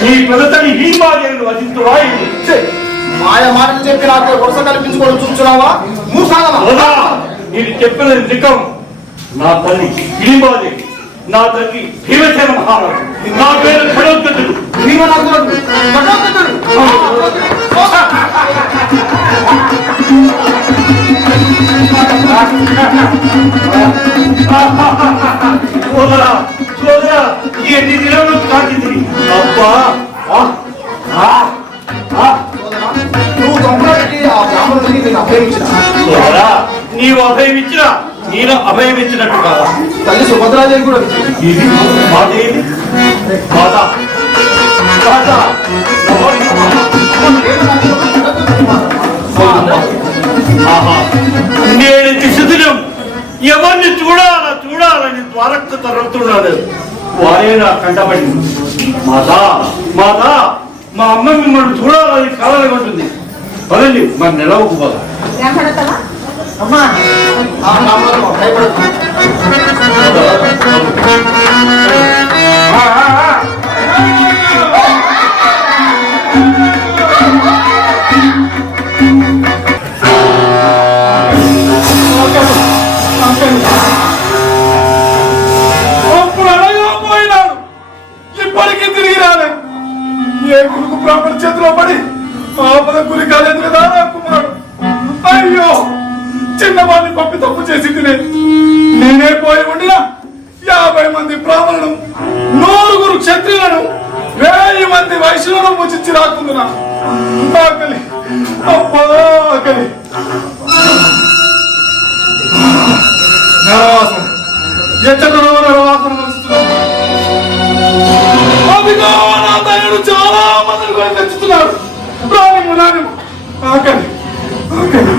నీ పెదతని హీమాదేవులు వధించువా? మాయ మాటలు చెప్పి నాకు వరుస కల్పించుకోవడం చూస్తున్నావా? నేను చెప్పినది నిజం. నా తల్లి హీమాదేవి, నా తల్లి భీమసేన మహారాజు, నా పేరు ఖడోద్గతుడు. సోదరా సోదరా, ఎన్ని దినాలు కాకింది అబ్బా. నువ్వు చంపడానికి ఆ బ్రాహ్మణుడికి నేను అభయమించిన. సోదరా, నీవు అభయం ఇచ్చినా నేను అభయం ఇచ్చినట్టు కాదా? తల్లి సుభద్రాదేవి కూడా ఇది మాదేవి మాత నేను శిథిలం ఎవరిని చూడాలని ద్వారక్క తరుగుతున్నాడు. వారే నా కంటపడింది. మాతా మాతా, మా అమ్మ మిమ్మల్ని చూడాలని కలలు ఉంటుంది. పదండి మరి నిలవకు పోదా. అమ్మా భయపడదు. ఇప్పటికీ తిరిగి రాలేదు. ఏ గురుకు బ్రాహ్మణ చేతిలో పడి ఆపద గురి కాలేదు కదా నా కుమారుడు. అయ్యో, చిన్నవాడిని పంపి తప్పు చేసింది నేనే పోయి ఉండినా 50 మంది బ్రాహ్మణులను, 100 క్షత్రియులను, 1000 మంది వైశ్యులను పూజించి రాకుందునా. ఆకలి అబ్బా ఆకలి. నరవాసన ఎచ్చటో నరవాసన వస్తున్నాడు. అదిగో నా తల్లుడు చాలా మందిని కొని తెచ్చుతున్నాడు. రానిము రానిము. ఆకలి ఆకలి.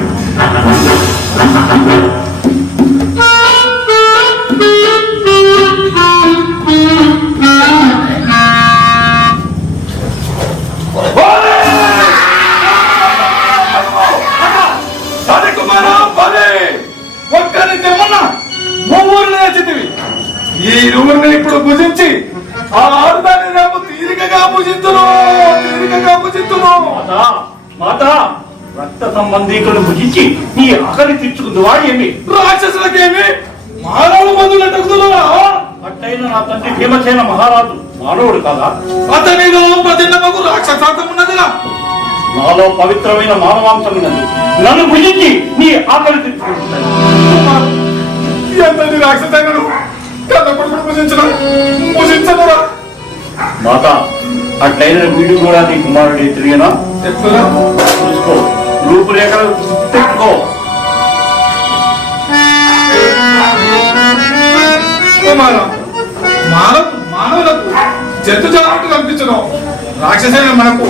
ఒక్కరిని తెమ్మన్నా 3 తెచ్చితివి. ఈ రూముని ఇప్పుడు భుజించి ఆ ఆరుదాన్ని రేపు తీరికగా భుజించును. మాతా, రక్త సంబంధీకులను భుజించి నీ ఆకలి తీర్చుకుందువా? ఏమి రాక్షసులకేమి మానవ మందులు తగ్గుతున్నా? అట్టైన నా తండ్రి భీమసేన మహారాజు మానవుడు కాదా? అతనిలో ప్రతిన్నకు రాక్షసాంతం ఉన్నదిగా. నాలో పవిత్రమైన మానవాంశం ఉన్నది. నన్ను భుజించి నీ ఆకలి తీర్చుకుంటున్నాను. ఎంతటి రాక్షసైనను కన్న కొడుకును పూజించనురా. మాత అట్లయిన వీడు కూడా నీ కుమారుడి తిరిగినా ఎట్లా చూసుకో, రూపురేఖలు పెట్టుకో. మానవులకు జంతు జాగ్రత్త కల్పించడం రాక్షసైన మనకు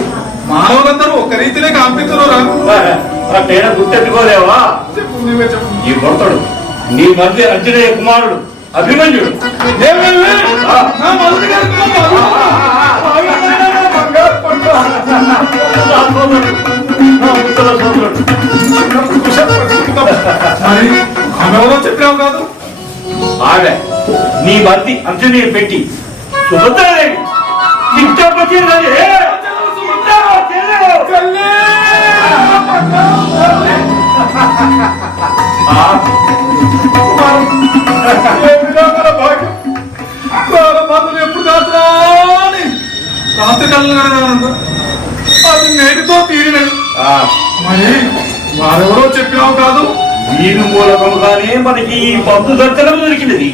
మానవులందరూ ఒక రీతినే కల్పిస్తున్నారు. అట్లయినా గుర్తెట్టుకోలేవా? ఈ భర్తడు నీ మధ్య అంజనేయ కుమారుడు అభిమన్యుడు. చెప్పావు కాదు ఆవిడ నీ మధ్య అంజనేయ పెట్టి సుభద్రాదేవి ఇష్టపతి ఎప్పుడు కాదురా రాత్రి కళ్ళు అది నేటితో తీరినది. మరి వారెవరో చెప్పినావు కాదు. వీరు మూలకముగానే మనకి ఈ బంధు దర్శనం దొరికినది.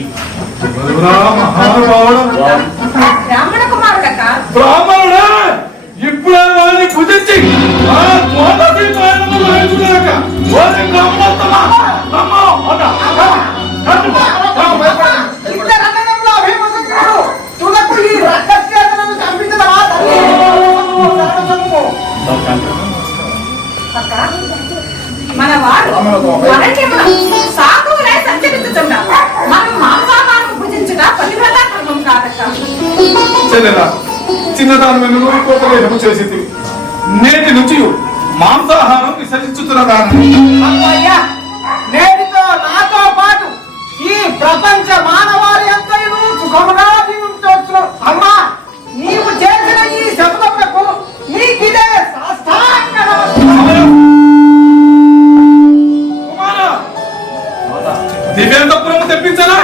బ్రాహ్మణ కుమారుడక బ్రాహ్మణుడా ఇప్పుడే వారిని పూజించి మన వాడు సాధువులే సంచరించుచున్నారు. మనం మాంసాహారం పూజించుట పతివ్రత ధర్మం కాదక్క. చెల్లెలా చిన్నదాని కోపలేహము చేసింది. నేటి నుంచి మాంసాహారం విసర్జించుతున్నదాన్ని. నేటితో నాతో పాటు ఈ ప్రపంచ మానవాళి అంతయును సుఖముగా జీవించవచ్చు. అమ్మా, నీవు చేసిన ఈ శబ్దములకు నీకిదే సాష్టాంగ నమస్కారం. దివ్యాంగపురము తెప్పించాలా?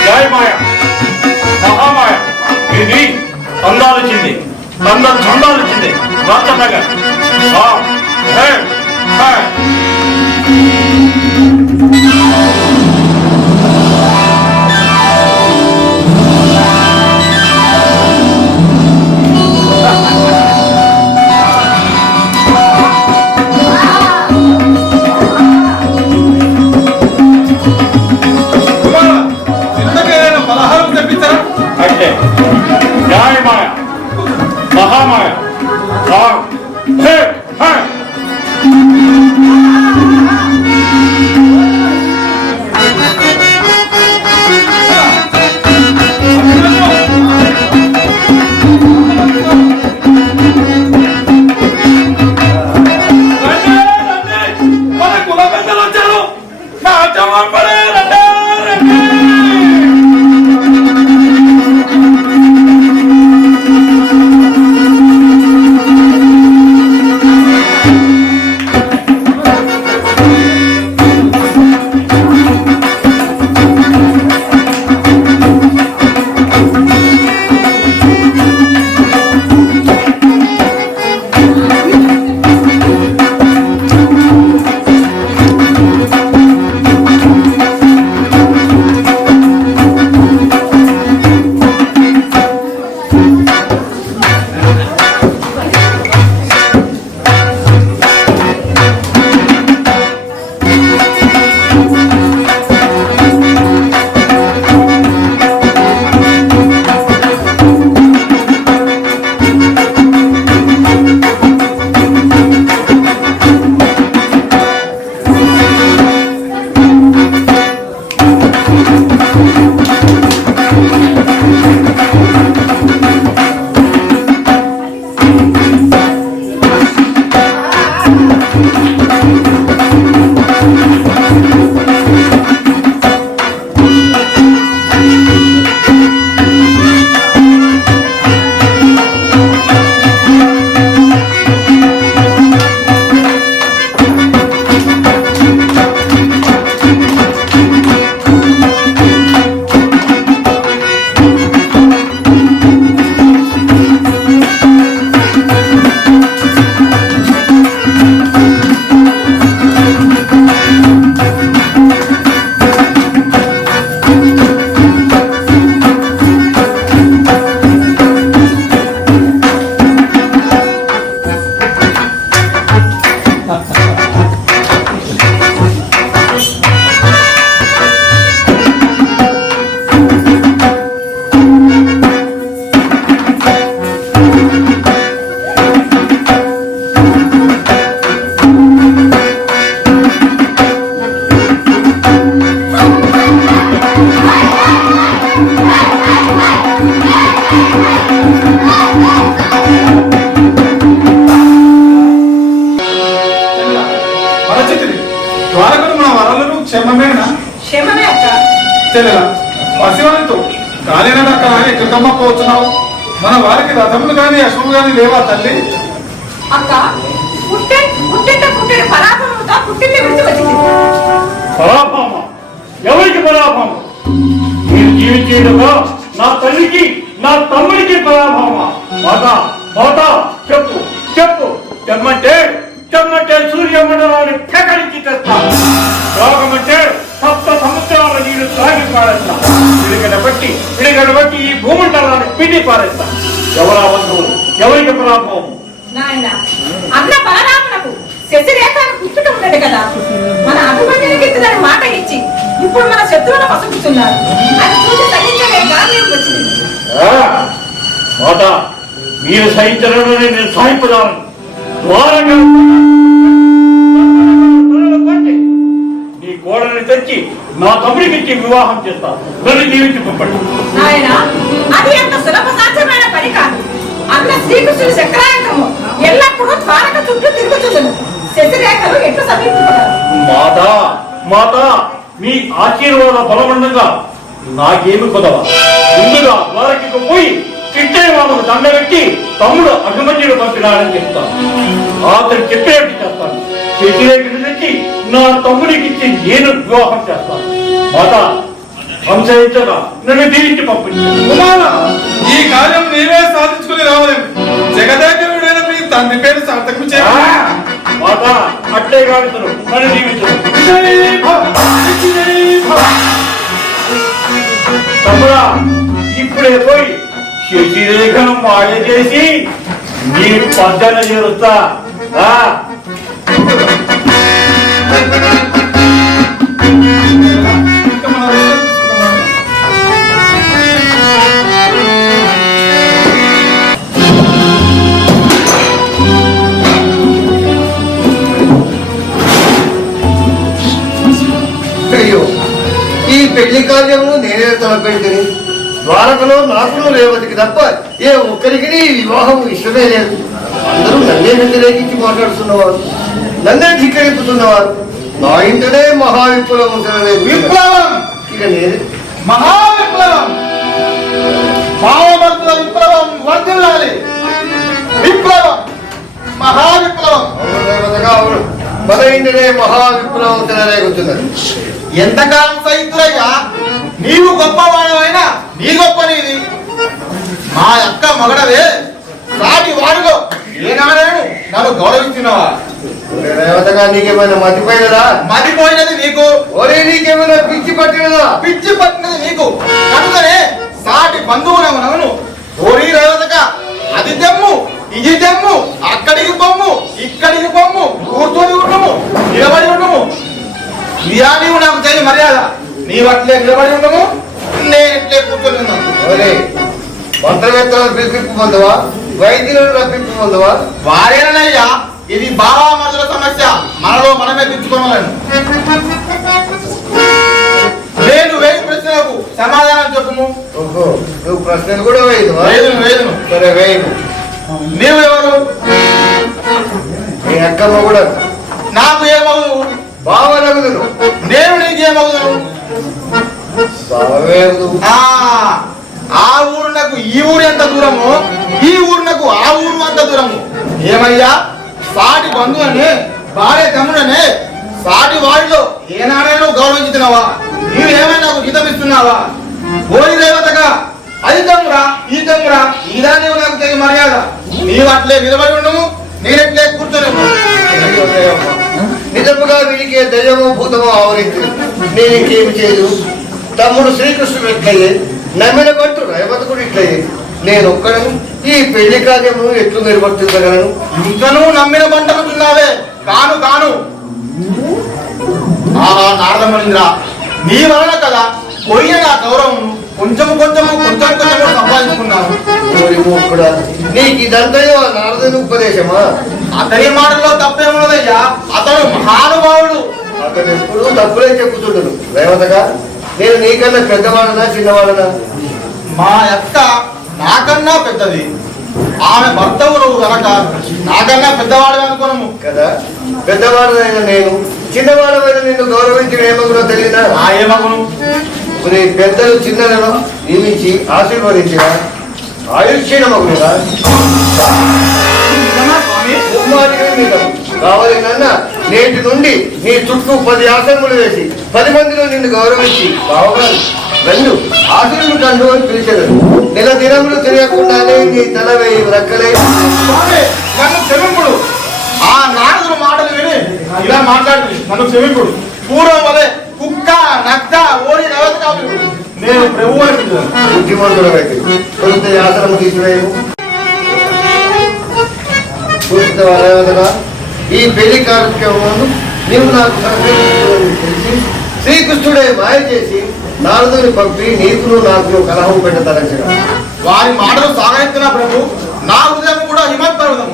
జయ మాయ మహామాయ ఇది అందాలు చింది అందరు చందాలు చింది రాజనగర్. పలహారం తెప్పించారా? అంటే జయ మాయ మహామాయ మన కుల పెద్దలు వచ్చారు. నాట్యం పడే ఎక్కడికమ్మా పోతున్నావు? మన వారికి రథములు కానీ అశ్వములు కానీ లేవా తల్లి? అక్క పుట్టిన పరాభవంతో పుట్టింది విడిచి వచ్చింది. పరాభామ? ఎవరికి పరాభామ? మీరు జీవించేటగా నా తల్లికి నా తమ్ముడికి పరాభామ. మాత మాత చెప్పు చెప్పు. తెమ్మంటే సూర్యమండలాన్ని పెకరించి తెస్తా. త్రాగమంటే సప్త సముద్రాల నీరు త్రాగి పారేస్తా. పిడిగడ బట్టి ఈ భూమండలాన్ని పిండి పారేస్తా. ఎవరా బంధువు? ఎవరికి పరాభవం? నాయన అన్న బలరామునకు శశిరేఖను పుట్టుట ఉన్నది కదా, మన అభిమన్యునికి ఇద్దరు మాట ఇచ్చి ఇప్పుడు మన శత్రువులను పసుపుతున్నారు. అది చూసి సహించలేక మేము వచ్చింది. మాత మీరు సహించడంలోనే నేను సాయిపోదాను. ద్వారంగా నీ కోడల్ని తెచ్చి నా తమ్ముడికి ఇచ్చి వివాహం చేస్తా. నన్ను జీవించి పంపండి. నాయన అది ఎంత సులభ సాధ్యమైన పని కాదు. అన్న శ్రీకృష్ణుడు చక్రాయుధము ఎల్లప్పుడూ ద్వారక చుట్టూ తిరుగుతుండను. శశిరేఖలు ఎట్లు సమీపించారు. మాత మీ ఆశీర్వాద బలమండగా నాకేమి కొదవ. ముందుగా ద్వారకకు పోయి చిట్టేవాళ్ళకు దండబెట్టి తమ్ముడు అభిమన్యుడు పంపినాడని చెప్తాను. అతను చెప్పేటి చేస్తాను. శశిరేఖను తెచ్చి నా తమ్ముడికి ఇచ్చి నేను వివాహం చేస్తాను. మాత సంశయించగా నన్ను దీవించి పంపించాను. కుమారా, ఈ కార్యం నీవే సాధించుకుని రావాలని జగదేకరుడైన మీ తండ్రి పేరు సార్థకం చేయాలి. మాత అట్లే కాడుతారు. నన్ను దీవించు. తమ్ముడా, ఇప్పుడే పోయి శశిరేఖను మాయ చేసి నీ పద్దన చేరుస్తా. అయ్యో, ఈ పెళ్లి కార్యము నేనే తలపెట్టిని. ద్వారకలో నాకును రేవతికి తప్ప ఏ ఒక్కరికి ఈ వివాహం ఇష్టమే లేదు. అందరూ నన్నే వ్యతిరేకించి మాట్లాడుతున్నవారు, నన్నే ధిక్కరింపుతున్నవారు. నా ఇంటనే మహావిప్లవం విప్లవం, ఇక నేను మహావిప్లవం, భావభక్తుల విప్లవం వర్ధిల్లాలి. విప్లవం, మహావిప్లవం. అవును, మన ఇంటనే మహావిప్లవం తెరలేగుతున్నది. ఎంతకాలం సహితులయ్యా? నీవు గొప్పవాడమైనా నీ గొప్ప నీది. మా అక్క మగడవే సాటి వాడిలో ఏనాడేను నన్ను గౌరవించినవా? రేవతగా నీకేమైనా మతిపోయినదా? మతిపోయినది నీకు. ఒరే, నీకేమైనా పిచ్చి పట్టినదా? పిచ్చి పట్టినది నీకు. కనుకనే సాటి బంధువులను ఓరి రేవతక అది తెమ్ము, ఇది తెమ్ము, అక్కడికి పొమ్ము, ఇక్కడికి పొమ్ము, కూర్చొని ఉండము, నిలబడి ఉండము. ఇయా నీవు నాకు చేయి మర్యాద. నీవు అట్లే నిలబడి ఉండము, నేను ఇట్లే కూర్చొని ఉన్నాను. ఒరే, మంత్రవేత్తలను పిలిపింపు పొందవా? వైద్యులను రప్పింపు పొందవా? వారేనయ్యా, ఇది బావామరుల సమస్య. మనలో మనమే తెచ్చుకోవాలను. నేను వేయి ప్రశ్నలకు సమాధానం చెప్పుము. ఓహో, నువ్వు ప్రశ్నలు కూడా వేయదువా? వేదును. సరే, వేయను. నీవు ఎవరు? నీ అక్కమ్మ కూడా. నాకు ఏమవును? బావనగుదును. నేను నీకేమవును? బావేదు. ఆ ఊరునకు ఈ ఊరు ఎంత దూరము, ఈ ఊరునకు ఆ ఊరు అంత దూరము. ఏమయ్యా, సాటి బంధువుని భార్య తమ్ముడనే సాటి వాడిలో ఏనాడైనా గౌరవించుతున్నావా? నీవేమైనా నాకు హితం ఇస్తున్నావా? ఓరి దేవతగా అది తమ్మురా, ఈ తమ్మురా, ఇదా నీవు నాకు తెలియ మర్యాద. నీవు అట్లే నిలబడి ఉండము, నేనెట్లే కూర్చొని నిజముగా వీడికి దైవమో భూతమో ఆవరించింది. నేను ఇంకేమి చేయదు. తమ్ముడు శ్రీకృష్ణుడు ఇట్లయ్యే, నమ్మిన పట్టు రేవతకుడు ఇట్లయ్యే. నేను ఒక్కడను ఈ పెళ్లి కార్యము ఎట్లు నిర్వర్తించగలను? ఇంకనూ నమ్మిన పంటలుతున్నావే. కాను ఆహా నారదమణీంద్ర, నీ వలన కదా పోయిన నా గౌరవం కొంచెం సంపాదించుకున్నాను. నీకు ఇదంతయో నారదుని ఉపదేశమా? అతని మాటల్లో తప్పేమున్నదయ్యా, అతను మహానుభావుడు. అతను ఎప్పుడు తప్పులే చెప్పుతుండను. రేవతగా, నేను నీకన్నా పెద్దవాడనా చిన్నవాడనా? మా అక్క నాకన్నా పెద్దది. ఆమె భర్తవు నువ్వు కనుక నాకన్నా పెద్దవాడు అనుకోను కదా. పెద్దవాడనైనా నేను చిన్నవాడమైన నిన్ను గౌరవించిన ఏమగునో తెలియదా? ఆ ఏమగును? మరి పెద్దలు చిన్నలను నియమించి ఆశీర్వదించిన ఆయుష్యమగు మీద కావాలన్నా నేటి నుండి నీ చుట్టూ 10 ఆసనములు వేసి 10 మందిలో నిన్ను గౌరవించి బావగారు రెండు ఆశీర్వులు కండు అని పిలిచారు. నెల దినములు తెలియకుండానే నీ తల వేయి రక్కలే. నన్ను క్షమింపుడు. ఆ నారదుల మాటలు విని ఇలా మాట్లాడుతుంది. నన్ను క్షమింపుడు. పూర్వం వలె కుక్క నక్క ఓడి నవత కాదు. నేను ప్రభు బుద్ధిమంతుడమైతే కొంత ఆసనము తీసివేయము. పూజితగా ఈ పెళ్లి కార్యక్రమంలో నీవు నాకు సహకరించని తెలిసి శ్రీకృష్ణుడే మాయ చేసి నారదుని పంపి నీకును నాకును కలహం పెట్టదలచిన వారి మాటలు సాగెత్తున్నా ప్రభు. నా హృదయం కూడా హిమత్ పర్వతం.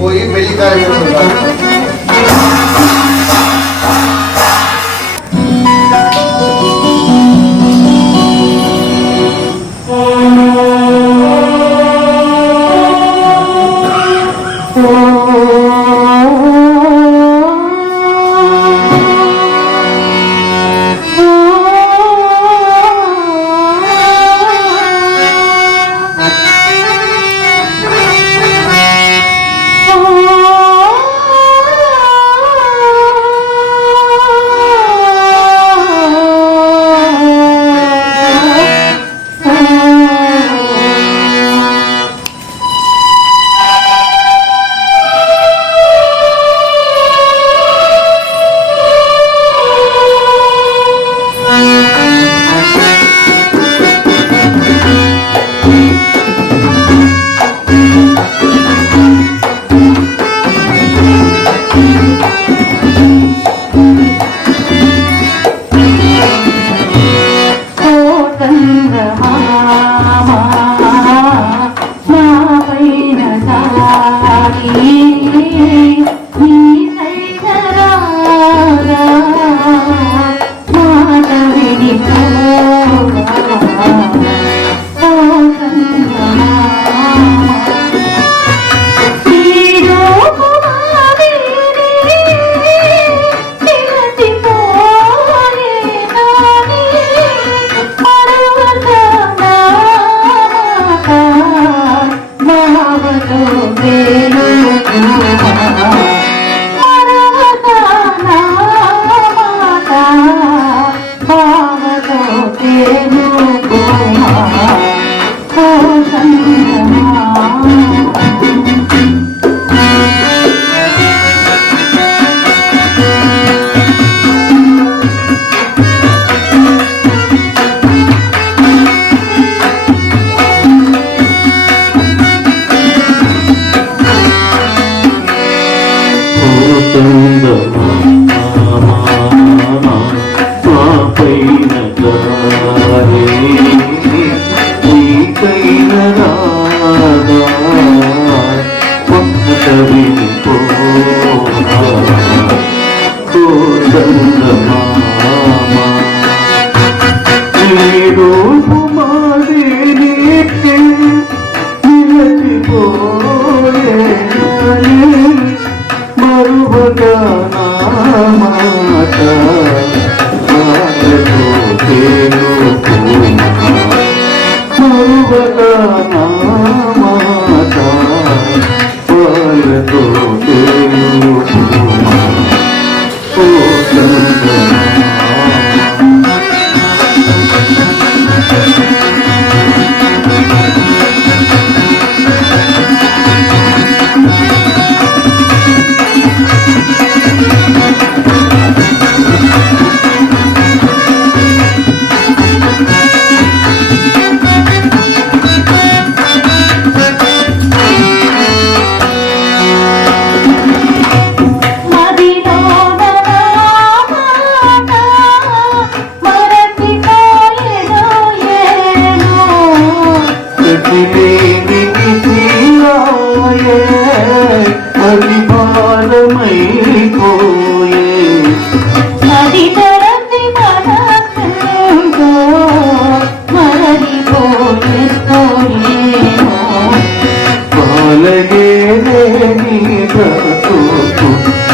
పోయి పెళ్లి కార్యక్రమం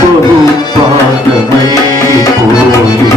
బహు పాదమై పోయి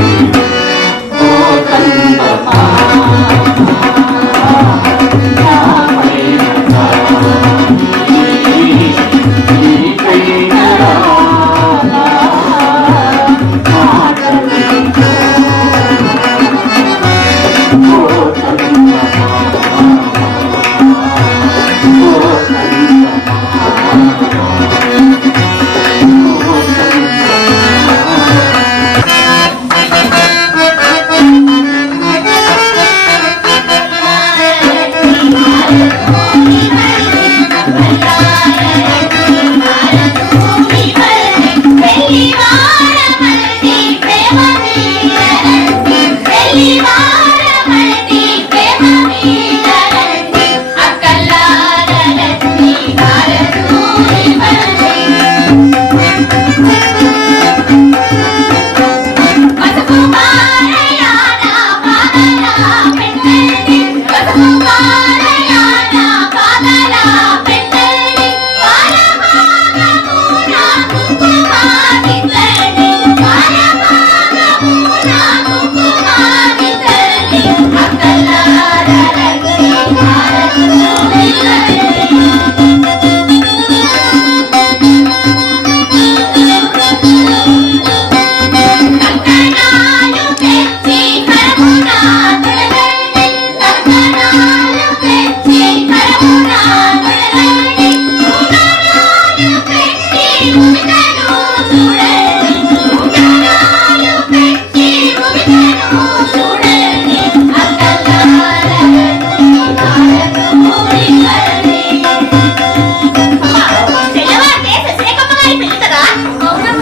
తెల్లవారితే శశిరేఖమ్మ గారి పెళ్లి కదా?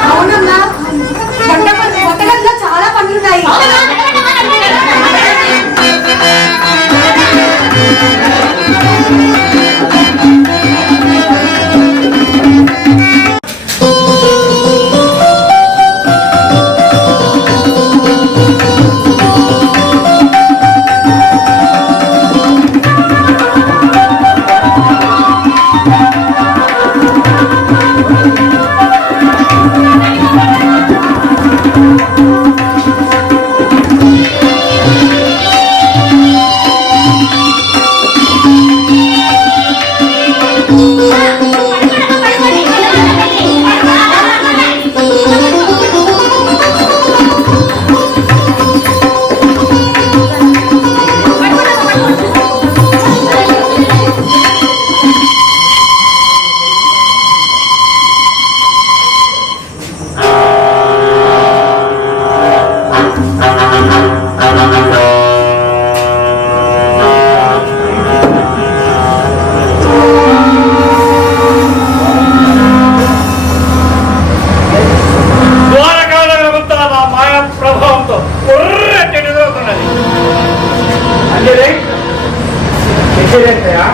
అవునమ్మా వంటగదిలో చాలా పనులున్నాయి. ద్వారకాలంతా నా మాయా ప్రభావంతో ఉర్రెట్టి నిద్రవుతున్నది. అంజలి శశిరేఖయా?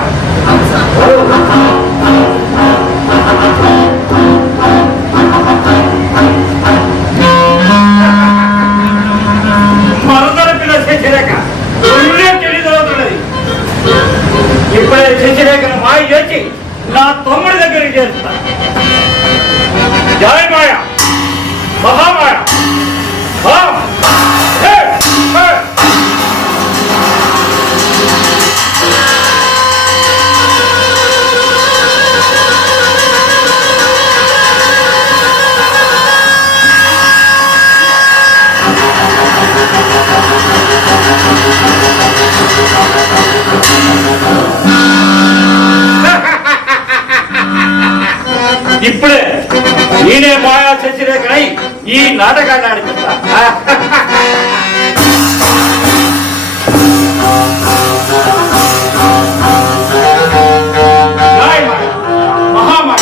మరదలపిన శశిరేఖ ఉర్రెట్టి నిద్రవుతున్నది. ఇప్పుడే శశిరేఖను మాయ చేసి నా తమ్ముడి దగ్గరికి చేస్తా. జయ మాయ మహామాయ ఇప్పుడే నేనే మాయా శశిరేఖనై ఈ నాటకాన్ని ఆడిపిస్తా. జై మాయ మహామాయ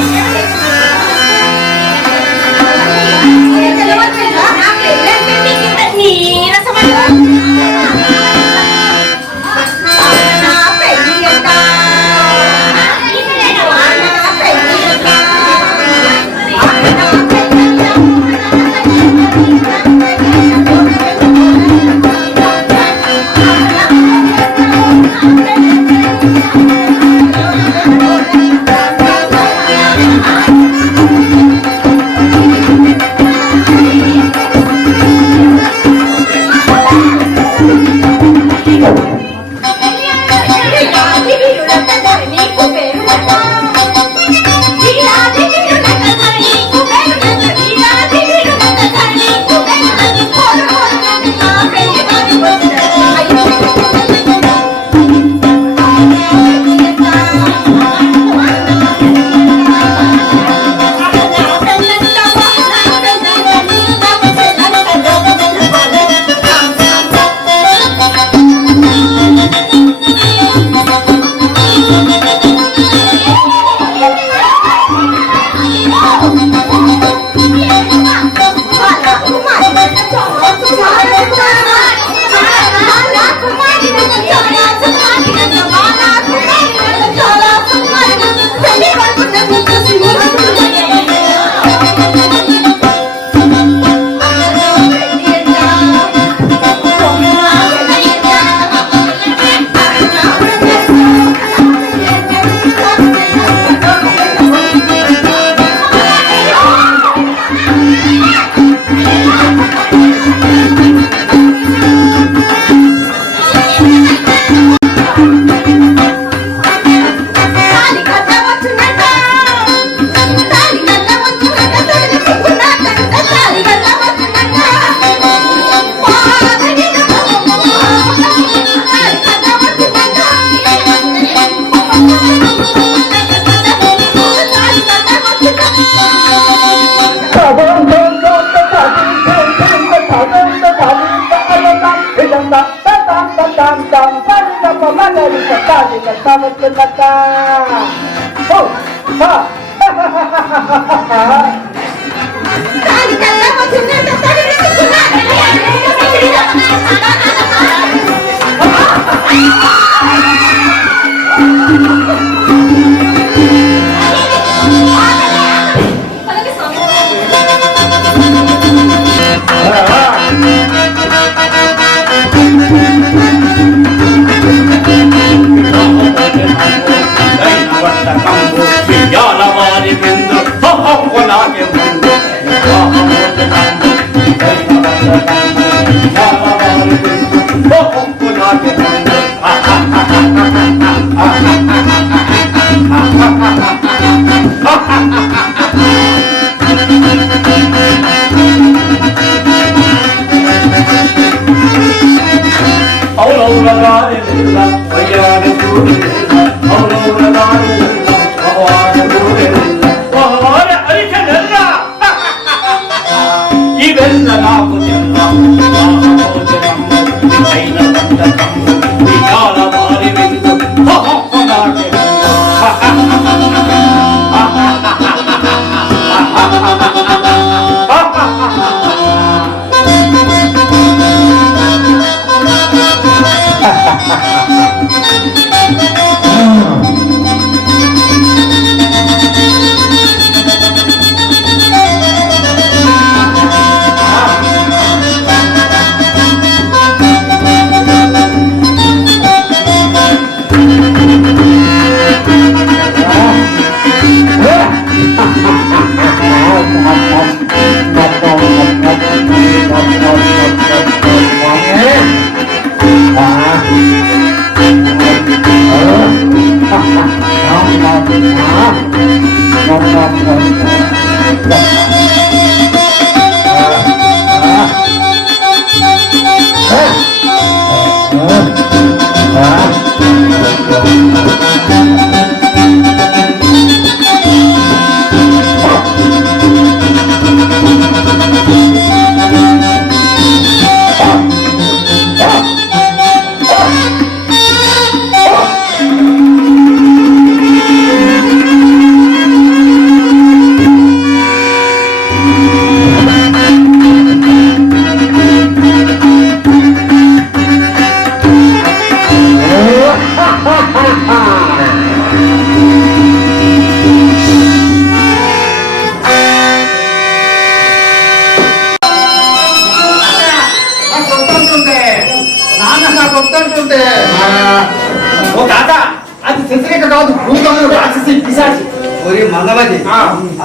Thank you.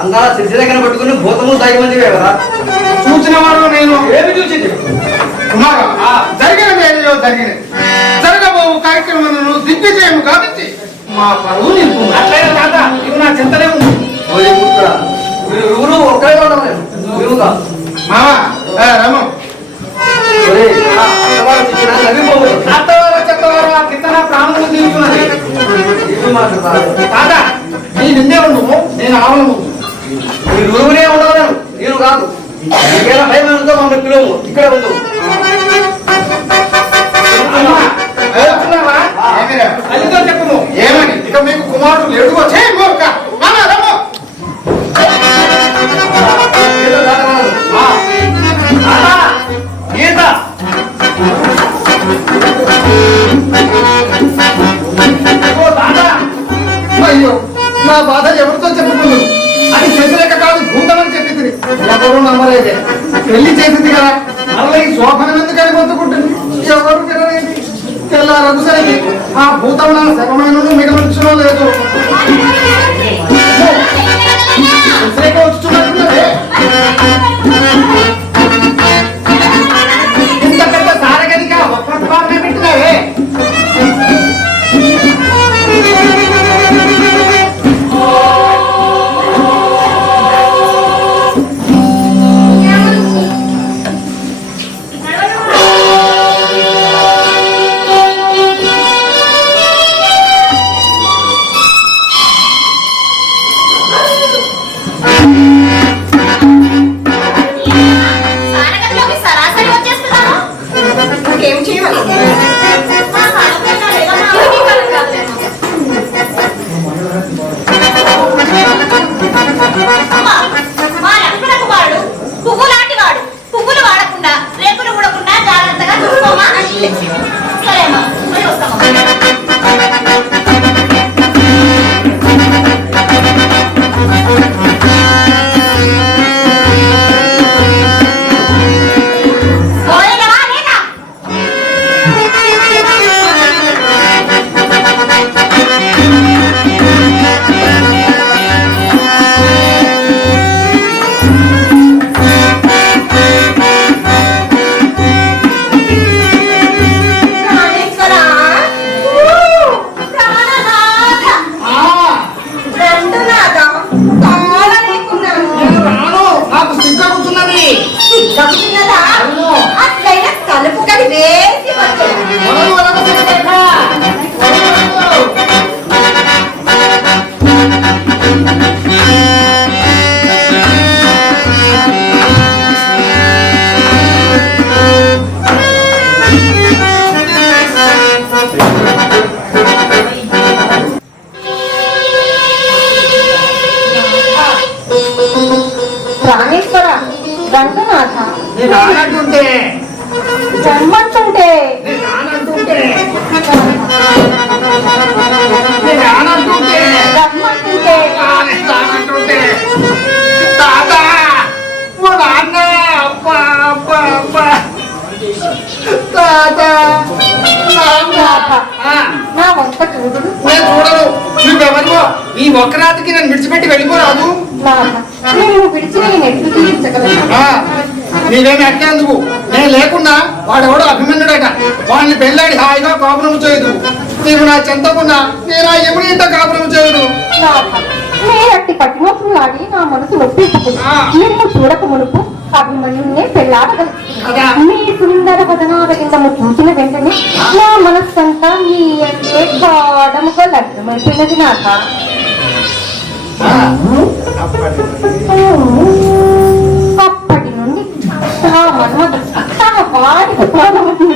అందాల శశిరేఖను పట్టుకుని భూతము దైవమంది కదా చూసిన వాడు నేను ఏమి చూసింది జరిగిన జరగబో కార్యక్రమాలను దిగ్విజయం గావించి మా పరువు నింపు అట్లయినా తాత ఇవి నా చింతనే ఉంది ఒక్కడే ఉండవు మావా రమ చెత్తవారు కింద ప్రాణం తీరుతున్నది తాత నీ నిందే ఉండవు నేను ఆవలను మీరు గురువునే ఉండదు నేను కాదు భయం ఉందో మమ్మల్ని పిలువు ఇక్కడే ఉండవు అదితో చెప్పము ఏమని ఇక మీకు కుమారుడు లేడు వచ్చే అయ్యో నా బాధ ఎవరితో చెప్పుకుంది అది శశిరేఖ కాదు భూతమని చెప్పింది ఎవరు నమ్మలేదే పెళ్లి చేసింది కదా మరలా ఈ శోభనం ఎందుకని మొత్తుకుంటుంది ఎవరు తినలేదు తెల్లారదు సరే ఆ భూతం నా శవమైన మిగలించడం లేదు శశిరేఖ వచ్చున్నట్టున్నదే ఇంత పెద్ద సారగదిగా ఒక్క ద్వారమే పెట్టినావే ఇంకేం చేయాలి? మా కడుపులో లేదమ్మా. అంగీకారం కాదులేమ్మా. అమ్మా, మా లక్ష్మణ కుమారుడు పువ్వు లాంటి వాడు. పువ్వులు వాడకుండా రేకులు ఊడకుండా జాగ్రత్తగా చూసుకోమా. సరే అమ్మా, మరి వస్తామమ్మా. పోయేదమ్మా, లేదా? ప్రాణేశ్వరా, ప్రాణనాథ, దండనాథ, చాలా లేకున్నాను. నాకు సిద్ధమవుతున్నది. సిద్ధమవుతున్నదా? అట్లయినా తలుపు కడి వేసి వచ్చాను. ప్రాణేశ్వర, దండనాథ, నేను రానంటుంటే రమ్మంటుంటే నేను రానంటుంటే నేను రానంటుంటే రమ్మంటుంటే నేను రానంటుంటే తాత ఓ నాన్న అబ్బా అబ్బా అబ్బా తాత నాన్న. ఆ, నా వంక చూడు నేను చూడను. నువ్వెవరివో ఈ ఒక్క రాత్రికి నన్ను విడిచిపెట్టి వెళ్ళిపోరాదు. నాథ, నేను విడిచి నేను ఎట్లు తీర్చగలను? ఆ, నీవేమి అట్టేందుకు నేను లేకున్నా వాడెవడో అభిమన్యుడట. వాడిని పెళ్ళాడి హాయిగా కాపురం చేయదు. నీవు నా చెంతకున్నా నేను ఆ ఎప్పుడు ఇంత కాపురం చేయదు. నాథ, నేనట్టి పట్టినోపులాడి నా మనసు నొప్పించుకుంది. ఆ. నిన్ను చూడక మునుపు అభిమన్యున్నే కదా. పెళ్ళాడగలుగుతుంది. నీ సుందర వదనారవిందము చూసిన వెంటనే నా మనస్సంతా నీ అంటే గాఢముగా లగ్నమైపోయినది నాథ. ఆ, అప్పటి నుండి నా మన్మధుడు తన వాడి ప్రాణమును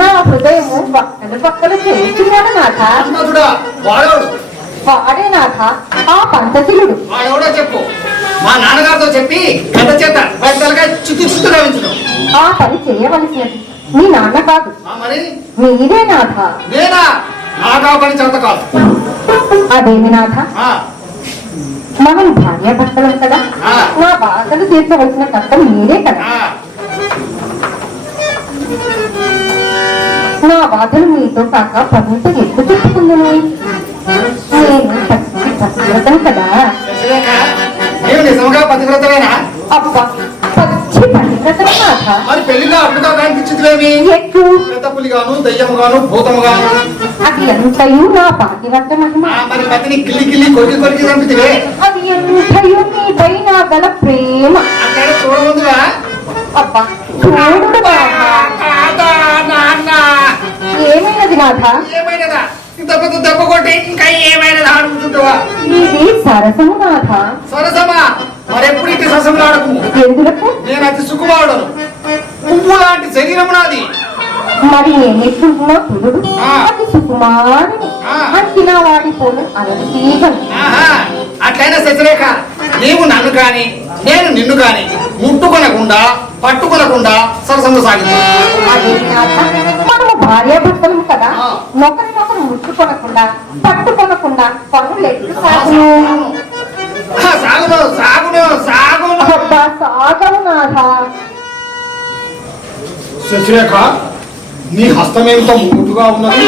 నా హృదయము పక్కలు చేస్తున్నాడు నాథ. మన్మధుడా, వాడెవడు? వాడే నాథ ఆ పంతశీలుడు. వాడెవడో చెప్పు. మా నాన్నగారితో చెప్పి గత చేత బయటగా చుట్టూ గావించడం. ఆ పని చేయవలసినది మీ నాన్న కాదు, మరి మీరే నాథ. నేనా? నాగా పని చేత కాదు. అదేమి నాథ, ఆ, మనం భార్యాభర్తలం కదా. ఆ. నా బాధలు తీర్చవలసిన కష్టం మీరే కదా. ఆ, నా బాధలు మీతో కాక ప్రభుత్వ ఎక్కువ చెప్పుకుందును. నేను పతివ్రతను కదా. శశిరేఖ, నీవు నిజంగా పతివ్రతమేనా? అబ్బా, పచ్చి పతివ్రతను నాథ. మరి పెళ్లిగా అప్పుడుగా కనిపించదులేమి? ఎట్లు పెద్ద పులిగాను దయ్యముగాను భూతముగాను. అది ఎంతయు నా భాగ్యవర్త మహిమ. ఆ, మరి పతిని కిల్లి కిల్లి కొరికి కొరికి చంపితివే. అది ఎంతయు నీపై నా గల ప్రేమ. అక్కడ చూడముందుగా అబ్బా, చూడు నాథ. ఏమైనది నాథ? ఏమైనదా? ఇంత పెద్ద దెబ్బ కొట్టి ఇంకా ఏమైనదా అడుగుతుంటావా? ఇది సరసము నాథ. సరసమా? మరెప్పుడు ఇంటి సరసములు ఆడకు. ఎందులకు? నేను అతి సుకుమారుడను. పువ్వు లాంటి శరీరం నాది. మరి నేనెట్లుంటున్నా పురుడు ఆ. అది సుకుమారుని ఆ. అంకినా వాడిపోను అనది తీగను. ఆహా, అట్లయినా శశిరేఖ, నీవు నన్ను కాని నేను నిన్ను కాని ముట్టుకొనకుండా పట్టుకొనకుండా సరసములు సాగింది. అదే నాథ, మనము భార్యాభర్తలు కదా. ఆ. నొకరినొకరు ముట్టుకొనకుండా పట్టుకొనకుండా పనులు ఎట్లు సాగును? సాగును సాగును సాగును. అబ్బా, సాగవు నాథ. శశిరేఖ, నీ హస్తమేంతో ముట్టుగా ఉన్నది.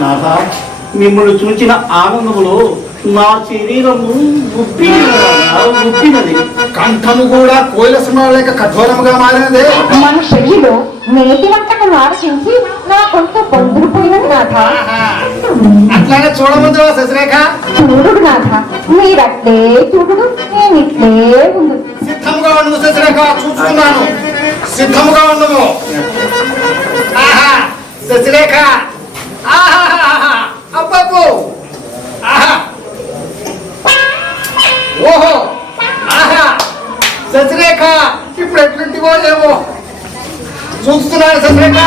నాథ, మిమ్మల్ని చూచిన ఆనందములో నా శరీరము ఉప్పినది. కంఠము కూడా కోయిల సింహాలేక కఠోరముగా మారినదే. మన పెళ్లిలో నేటి వంటకం ఆరగించి నా కొంత పొందుకుపోయినది నాథ. ఆహా, అట్లానే చూడముందు శశిరేఖ. చూడు నాథ, మీరట్లే చూడు, నేనిట్లే ఉండు. సిద్ధముగా ఉండు శశిరేఖ, చూస్తున్నాను. సిద్ధముగా ఉండము. ఆహా, శశిరేఖ. ఆహా, అబ్బబ్బో. ఆహా, ఓహో, ఆహా, శశిరేఖ ఇప్పుడు ఎట్లుంటివో ఏమో చూస్తున్నాను శశిరేఖ.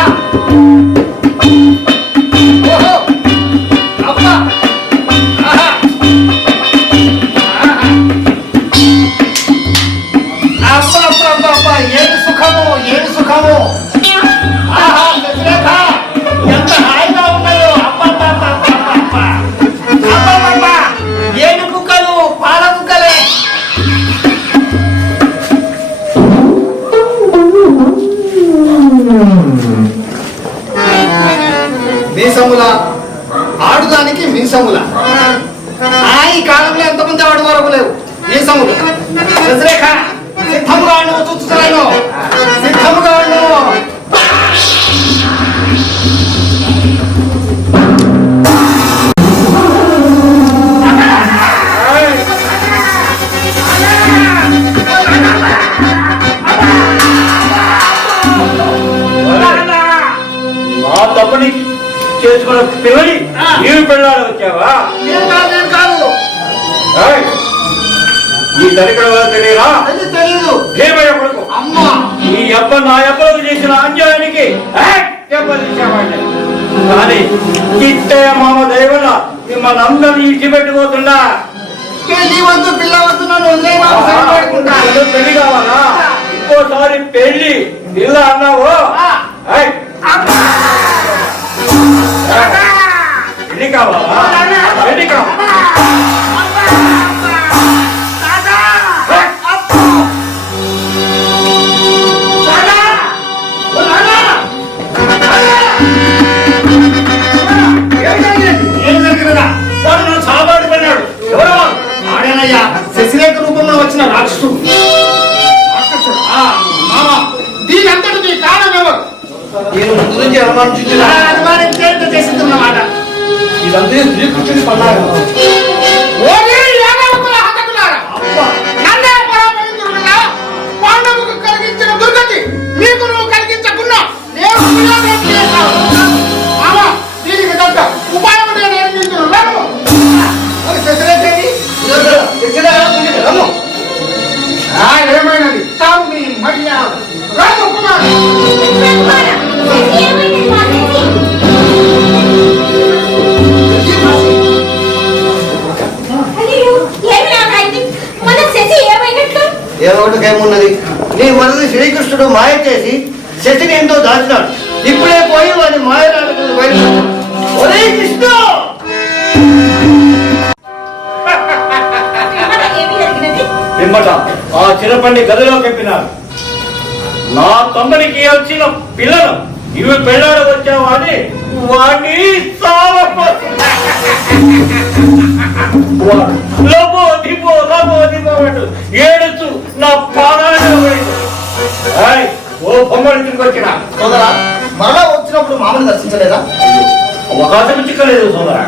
మీసముల ఆడుదానికి మీసముల ఈ కాలంలో ఎంతమంది ఆడువారు లేవు మీసములు శశిరేఖ సిద్ధముగా చూస్తున్నాను సిద్ధముగా మా తప్పని చేసుకున్న పిల్లని నీవు పెళ్ళాలి వచ్చావా? ఈ తల్లికడ తెలియరా? ఏమయ్య కొడుకు ఈ అబ్బ నా అబ్బలకు చేసిన అన్యాయానికి చెప్పాలి. కానీ చిట్టయ్య మామ దైవన మిమ్మల్ని అందరినీ ఇచ్చిపెట్టుకోతుందా? పెళ్లి కావాలా? ఇంకోసారి పెళ్లి పిల్ల అన్నావు పెళ్లి కావాలా? పెళ్లి కావాలా? శశిరేఖ రూపంలో వచ్చిన రాక్షసుడు దీని అంతటి కారణం ఎవరు? గురించి అనుమానించేంత చేసిందన్నమాట. ఇదంతా శ్రీకృష్ణుడి పండుగ. నన్నే పరామర్శించకుండా పాండవులకు కలిగించిన దుర్గతి మీకు నువ్వు కలిగించకుండా నేను దీనికి తగ్గ ఉపాయం నేను ఏమైనది తాము మీ మర్యాద రాము కుమార్ ఏమవుతుందేమున్నది? నీ మనది శ్రీకృష్ణుడు మాయ చేసి శశిని ఎంతో దాచినాడు. ఇప్పుడే పోయి వాడి మాయ ఒరే కృష్ణ పిమ్మట ఆ చిరపండి గదిలో కెప్పినారు. నా తమ్మునికి వచ్చిన పిల్లలు ఇవి పెళ్ళాడు వచ్చావా అని వాడిని ఏడుచు నా పాదాలు ఓ బొమ్మడి తిరిగి వచ్చిన సోదరా మరలా వచ్చినప్పుడు మామని దర్శించలేదా? అవకాశం చిక్కలేదు సోదరా.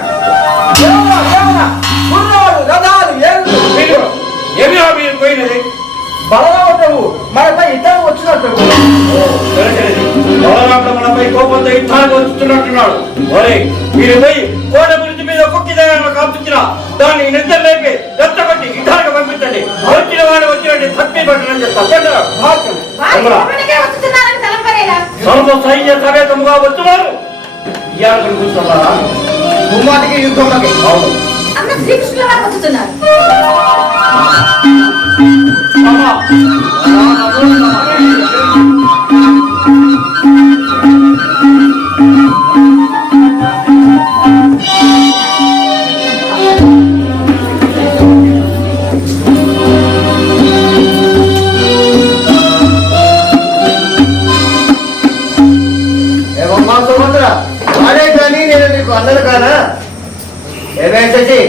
ఏమి మీరు పోయినది? బలరాముడు మనపై ఇద్దరు వచ్చినట్టు బలరాముడు మనపై కోపంతో యుద్ధానికి వచ్చుతున్నట్టున్నాడు. మీరు పోయి కోట గురించి మీద కుక్కిదయాన్ని కాపుచ్చిన దాన్ని నిద్ర లేపి రెచ్చగొట్టి యుద్ధానికి పంపించండి. వచ్చిన వాడు వచ్చినట్టు తప్పి పట్టడం చెప్తారు. సర్వ సైన్య సమేతముగా వచ్చున్నారు. ఇయ్యాలని కూర్చున్నారా? ముమ్మాటికి యుద్ధంలోకి అవును. అన్న శ్రీకృష్ణుల వారు వచ్చుతున్నారు. ఏమమ్మా సుభద్ర, వాడే కానీ నేను నీకు అన్నలు కానా? ఏమే శశి,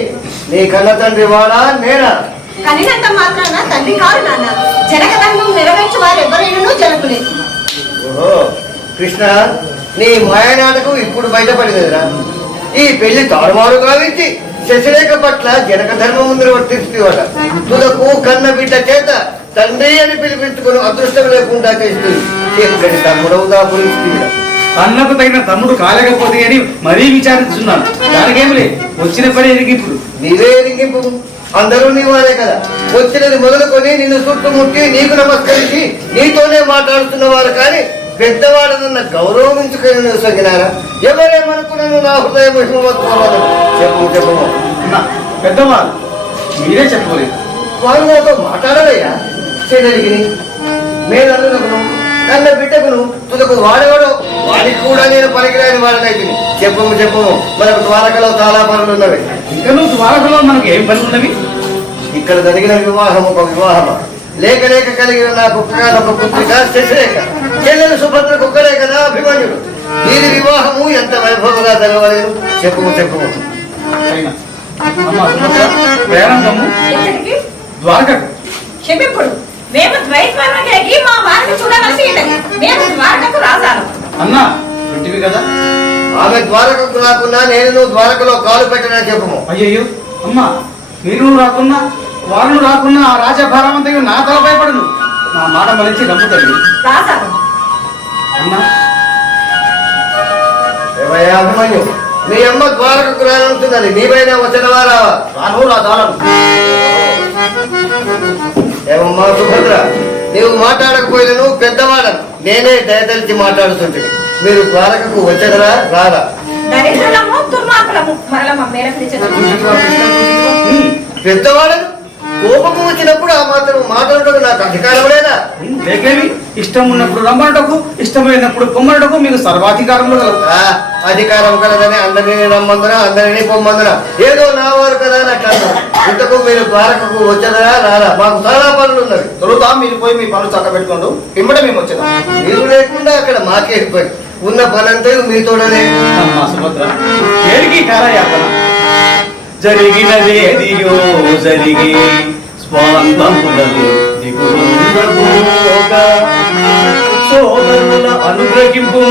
నీ కన్న తండ్రి వాడా నేనా? కనినంత మాత్రాన తండ్రి కాదు నాన్న. జనక ధర్మం నెరవేర్చు వారు ఎవరైనా జనకులేదు. ఓహో కృష్ణ, నీ మాయ నాటకం ఇప్పుడు బయటపడిందిరా. ఈ పెళ్లి తారుమారు గావించి శశిరేఖ పట్ల జనక ధర్మం నిర్వర్తిస్తేవాట. తుదకు కన్న బిడ్డ చేత తండ్రి అని పిలిపించుకుని అదృష్టం లేకుండా చేస్తుంది. ఎక్కడి తమ్ముడవుదా గురించి అన్నకు తగిన తమ్ముడు కాలేకపోతే అని మరీ విచారిస్తున్నాను. దానికేమిలే, వచ్చిన పని ఎరిగింపుడు. నీవే ఎరిగింపు, అందరూ నీ వారే కదా. వచ్చినది మొదలుకొని నిన్ను చుట్టుముట్టి నీకు నమస్కరించి నీతోనే మాట్లాడుతున్నవారు కానీ పెద్దవాడనన్న గౌరవించుకొని నువ్వు సగినారా? ఎవరేమనుకున్నాను నా హృదయం చెప్పము పెద్దవాళ్ళు మీరే చెప్పలేదు. వాళ్ళు నాతో మాట్లాడవయ్యా. చెల్లెలికి మేనల్లునకును కన్న బిడ్డకును తుదకు వాడేవాడు వాడికి కూడా నేను పనికిరాని వాడనైతే చెప్పము మనకు ద్వారకలో చాలా పనులు ఉన్నవి. ఇంకా నువ్వు ద్వారకలో మనకు ఏం పనులు ఉన్నవి? ఇక్కడ జరిగిన వివాహం ఒక వివాహమా? లేక లేక కలిగిన నా కుక్కగానొక పుత్రిక శశిరేఖ, చెల్లెలు సుభద్ర కుక్కడే కదా అభిమన్యుడు. దీని వివాహము ఎంత వైభవంగా జరగలేదు చెప్పుము చెప్పుము. అయినా అమ్మా సుభద్ర, ప్రయాణం కమ్ము ఎక్కడికి? ద్వారకకు. క్షమింపుడు, మేము ద్వైద్వారకి మా వారిని చూడవలసి ఉన్నది. మేము ద్వారకకు రాజాను. అన్నా వింటివి కదా. ఆమె ద్వారకకు రాకున్నా నేను నువ్వు ద్వారకలో కాలు పెట్టనని చెప్పుము. అయ్యయ్యో అమ్మా, మీరు రాకున్నా వాళ్ళు రాకున్నా ఆ రాజభారం అంతా నా తల భయపడను. నా మాట మలించి నమ్ముతాడు రాజాను. అన్నా. ఏమయ్యా అభిమన్యు, మీ అమ్మ ద్వారకకు రానుంటున్నది, నీవైనా వచ్చినవా రావా? రాను రాదాలను. ఏమమ్మా సుభద్ర, నీవు మాట్లాడకపోయినా పెద్దవాడను నేనే దయతలిచి మాట్లాడుతుంటుంది. మీరు ద్వారకకు వచ్చదరా రారా? దరిద్రులము దుర్మార్గులము మరల మమ్మేలకు పెద్దవాడను కోపము వచ్చినప్పుడు ఆ మాత్రం మాట్లాడటం నాకు అధికారం లేదా? లేకేమి ఇష్టం ఉన్నప్పుడు రమ్మనటకు, ఇష్టమైనప్పుడు పొమ్మనటకు మీకు సర్వాధికారంలో కలదు. అధికారం కలదని అందరినీ రమ్మందున అందరినీ పొమ్మందున ఏదో నా వారు కదా అని అట్లా ఇంతకు మీరు ద్వారకకు వచ్చదరా రారా? మాకు చాలా పనులు ఉన్నవి. తొలుతా మీరు పోయి మీ పనులు చక్క పెట్టుకోండు, పిమ్మట మేము వచ్చేదాం. మీరు లేకుండా అక్కడ మాకే పని, ఉన్న పనంతా మీతోడనే. అమ్మా సుభద్ర, ఏడికి కాలయాపన జరిగినదేదియో జరిగి స్వాంతమునలు దిగుగా సోదరుల అనుగ్రహింపు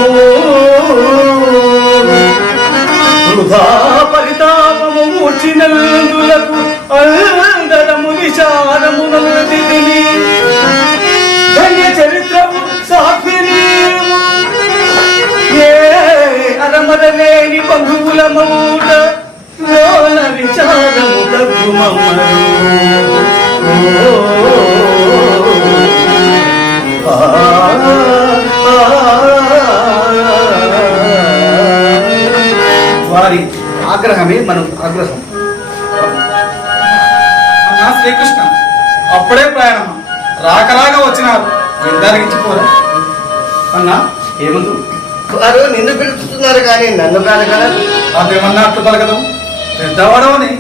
వృధా పరితాపము వచ్చినందులకు అందరము విచారమునల్దిని ధన్య చరిత్రము సాక్షిని ఏ అరమరలేని బంధువుల మౌట లోన విచారము దగ్గుమమ్మరు. వారి ఆగ్రహమే మనం ఆగ్రహం. అన్నా శ్రీకృష్ణ, అప్పుడే ప్రయాణం రాకరాగా వచ్చినారు, విందానికి ఇచ్చిపోరా. అన్నా ఏముందు? వారు నిన్ను పిలుస్తున్నారు కానీ నన్ను కాదు కదా. అదేమన్నా అట్లు పలకదు, పెద్దవాడవని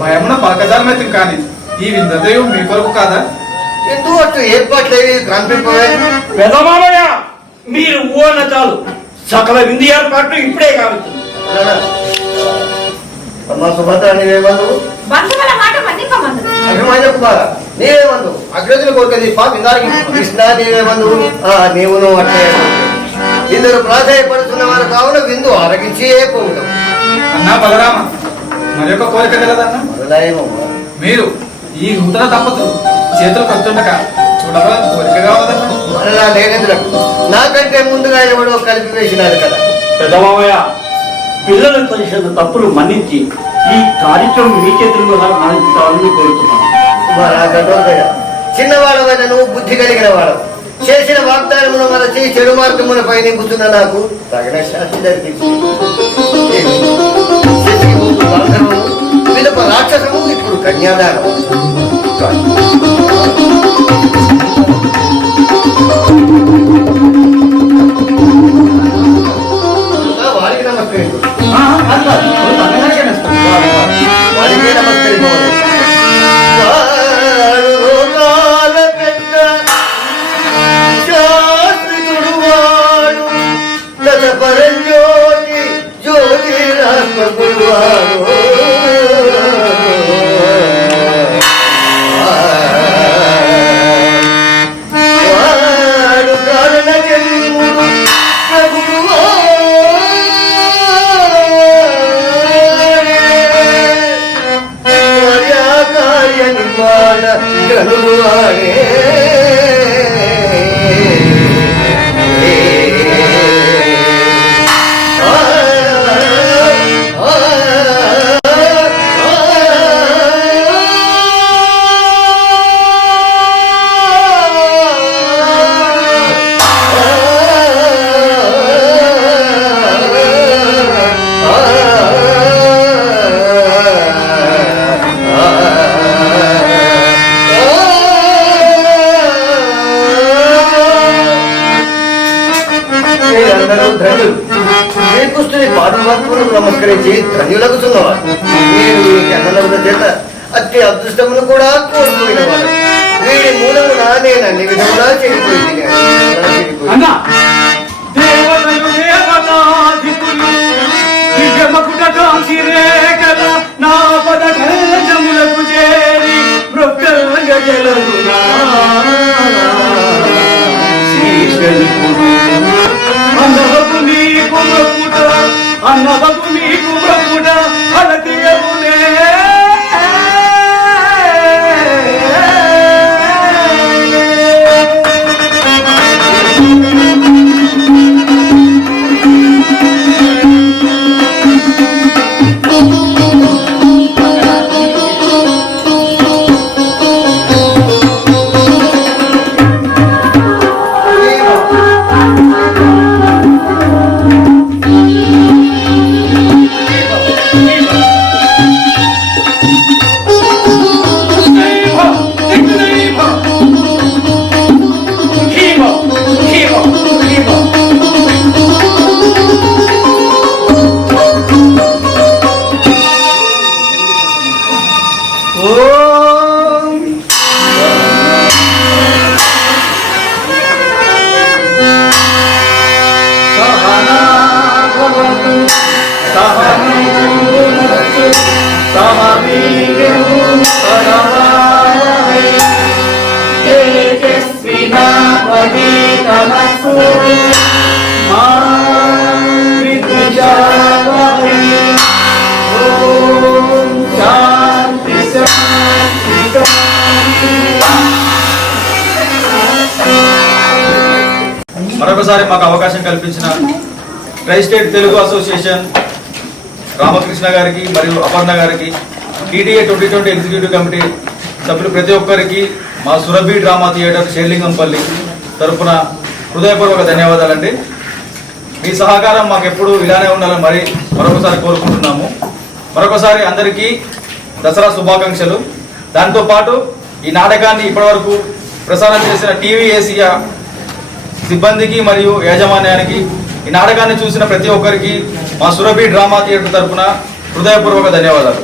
భయమున పలకజాలమైతే కానీ ఈ విందదేవు మీ కొరకు కాదా? ఎందుకు అటు ఏర్పాట్లేవి కనిపింపవే? పెదమామయ్య, మీరు ఊన చాలు, సకల విందు ఏర్పాట్లు ఇప్పుడే కావచ్చు. అమ్మా సుభద్ర, నీవేమందు? బంధువుల మాట మన్నింపమందు. అభిమాన్య కుమార, నీవేమందు? అగ్రజుల కోరికది పా విందానికి కృష్ణ, నీవేమందు? నీవును అంటే ఇందరు ప్రాధాయపడుతున్న వారు కావున విందు ఆరగించే పోవుతాం. అన్నా బలరామ, మరి యొక్క కోరిక కలదన్నా. మొదలయ్యమమ్మా, మీరు ఈ నూతన దంపతులు చేతులు కలుతుండక చూడగలని కోరిక కావదన్నా. మరలా లేనందులకు నాకంటే ముందుగా ఎవడో కలిపి వేసినారు కదా. పెదమామయ్య, పిల్లలు చేసిన తప్పులు మన్నించి ఈ కార్యక్రమం మీ చేతుల మీద నడిపించాలని కోరుతున్నాను. కుమారా గడోదయ, చిన్నవాడవైన నువ్వు బుద్ధి కలిగిన వాడు, చేసిన వాగ్దానమును మరచి చెడు మార్గములపై నింపుతున్న నాకు తగిన శాస్తి జరిగింది. పిదప రాక్షసము, ఇప్పుడు కన్యాదానం. వారికి నమస్కరించు, వారికే నమస్కరించవాలి. పరంజ్యోతి జ్యోతి రాష్ట్రవాడు కారణ జన్ముడు కార్య నిర్మాణ గనువాడే. శ్రీకృష్ణుని పాదవర్గములకు నమస్కరించి ధన్యులగుతున్నవాడు. నేను ఈ జన్మలముల చేత అతి అదృష్టమును కూడా కోల్పోయిన వాడు. వీడి మూలమున నేను అన్ని విధములా చెడిపోయింది. అన్నా, దేవతలు దేవతాధికులు శిరేఖల నా పద కళ్ళములకు చేరి మృక్కలునా అన్నవకు నీకు మృక్కుట అన్నవకు నీకు మృక్కుట అలకియమునే మరొకసారి మాకు అవకాశం కల్పించిన tri state Telugu association Ramakrishna గారికి మరియు అపర్ణ గారికి, టీటీఏ 2020 ఎగ్జిక్యూటివ్ కమిటీ సభ్యులు ప్రతి ఒక్కరికి, మా సురభి డ్రామా థియేటర్ షేర్లింగంపల్లి తరఫున హృదయపూర్వక ధన్యవాదాలండి. మీ సహకారం మాకు ఎప్పుడు ఇలానే ఉండాలని మరొకసారి కోరుకుంటున్నాము. మరొకసారి అందరికీ దసరా శుభాకాంక్షలు. దాంతోపాటు ఈ నాటకాన్ని ఇప్పటివరకు ప్రసారం చేసిన టీవీ ఏసియా సిబ్బందికి మరియు యాజమాన్యానికి, ఈ నాటకాన్ని చూసిన ప్రతి ఒక్కరికి మా సురభి డ్రామా థియేటర్ తరఫున హృదయపూర్వక ధన్యవాదాలు.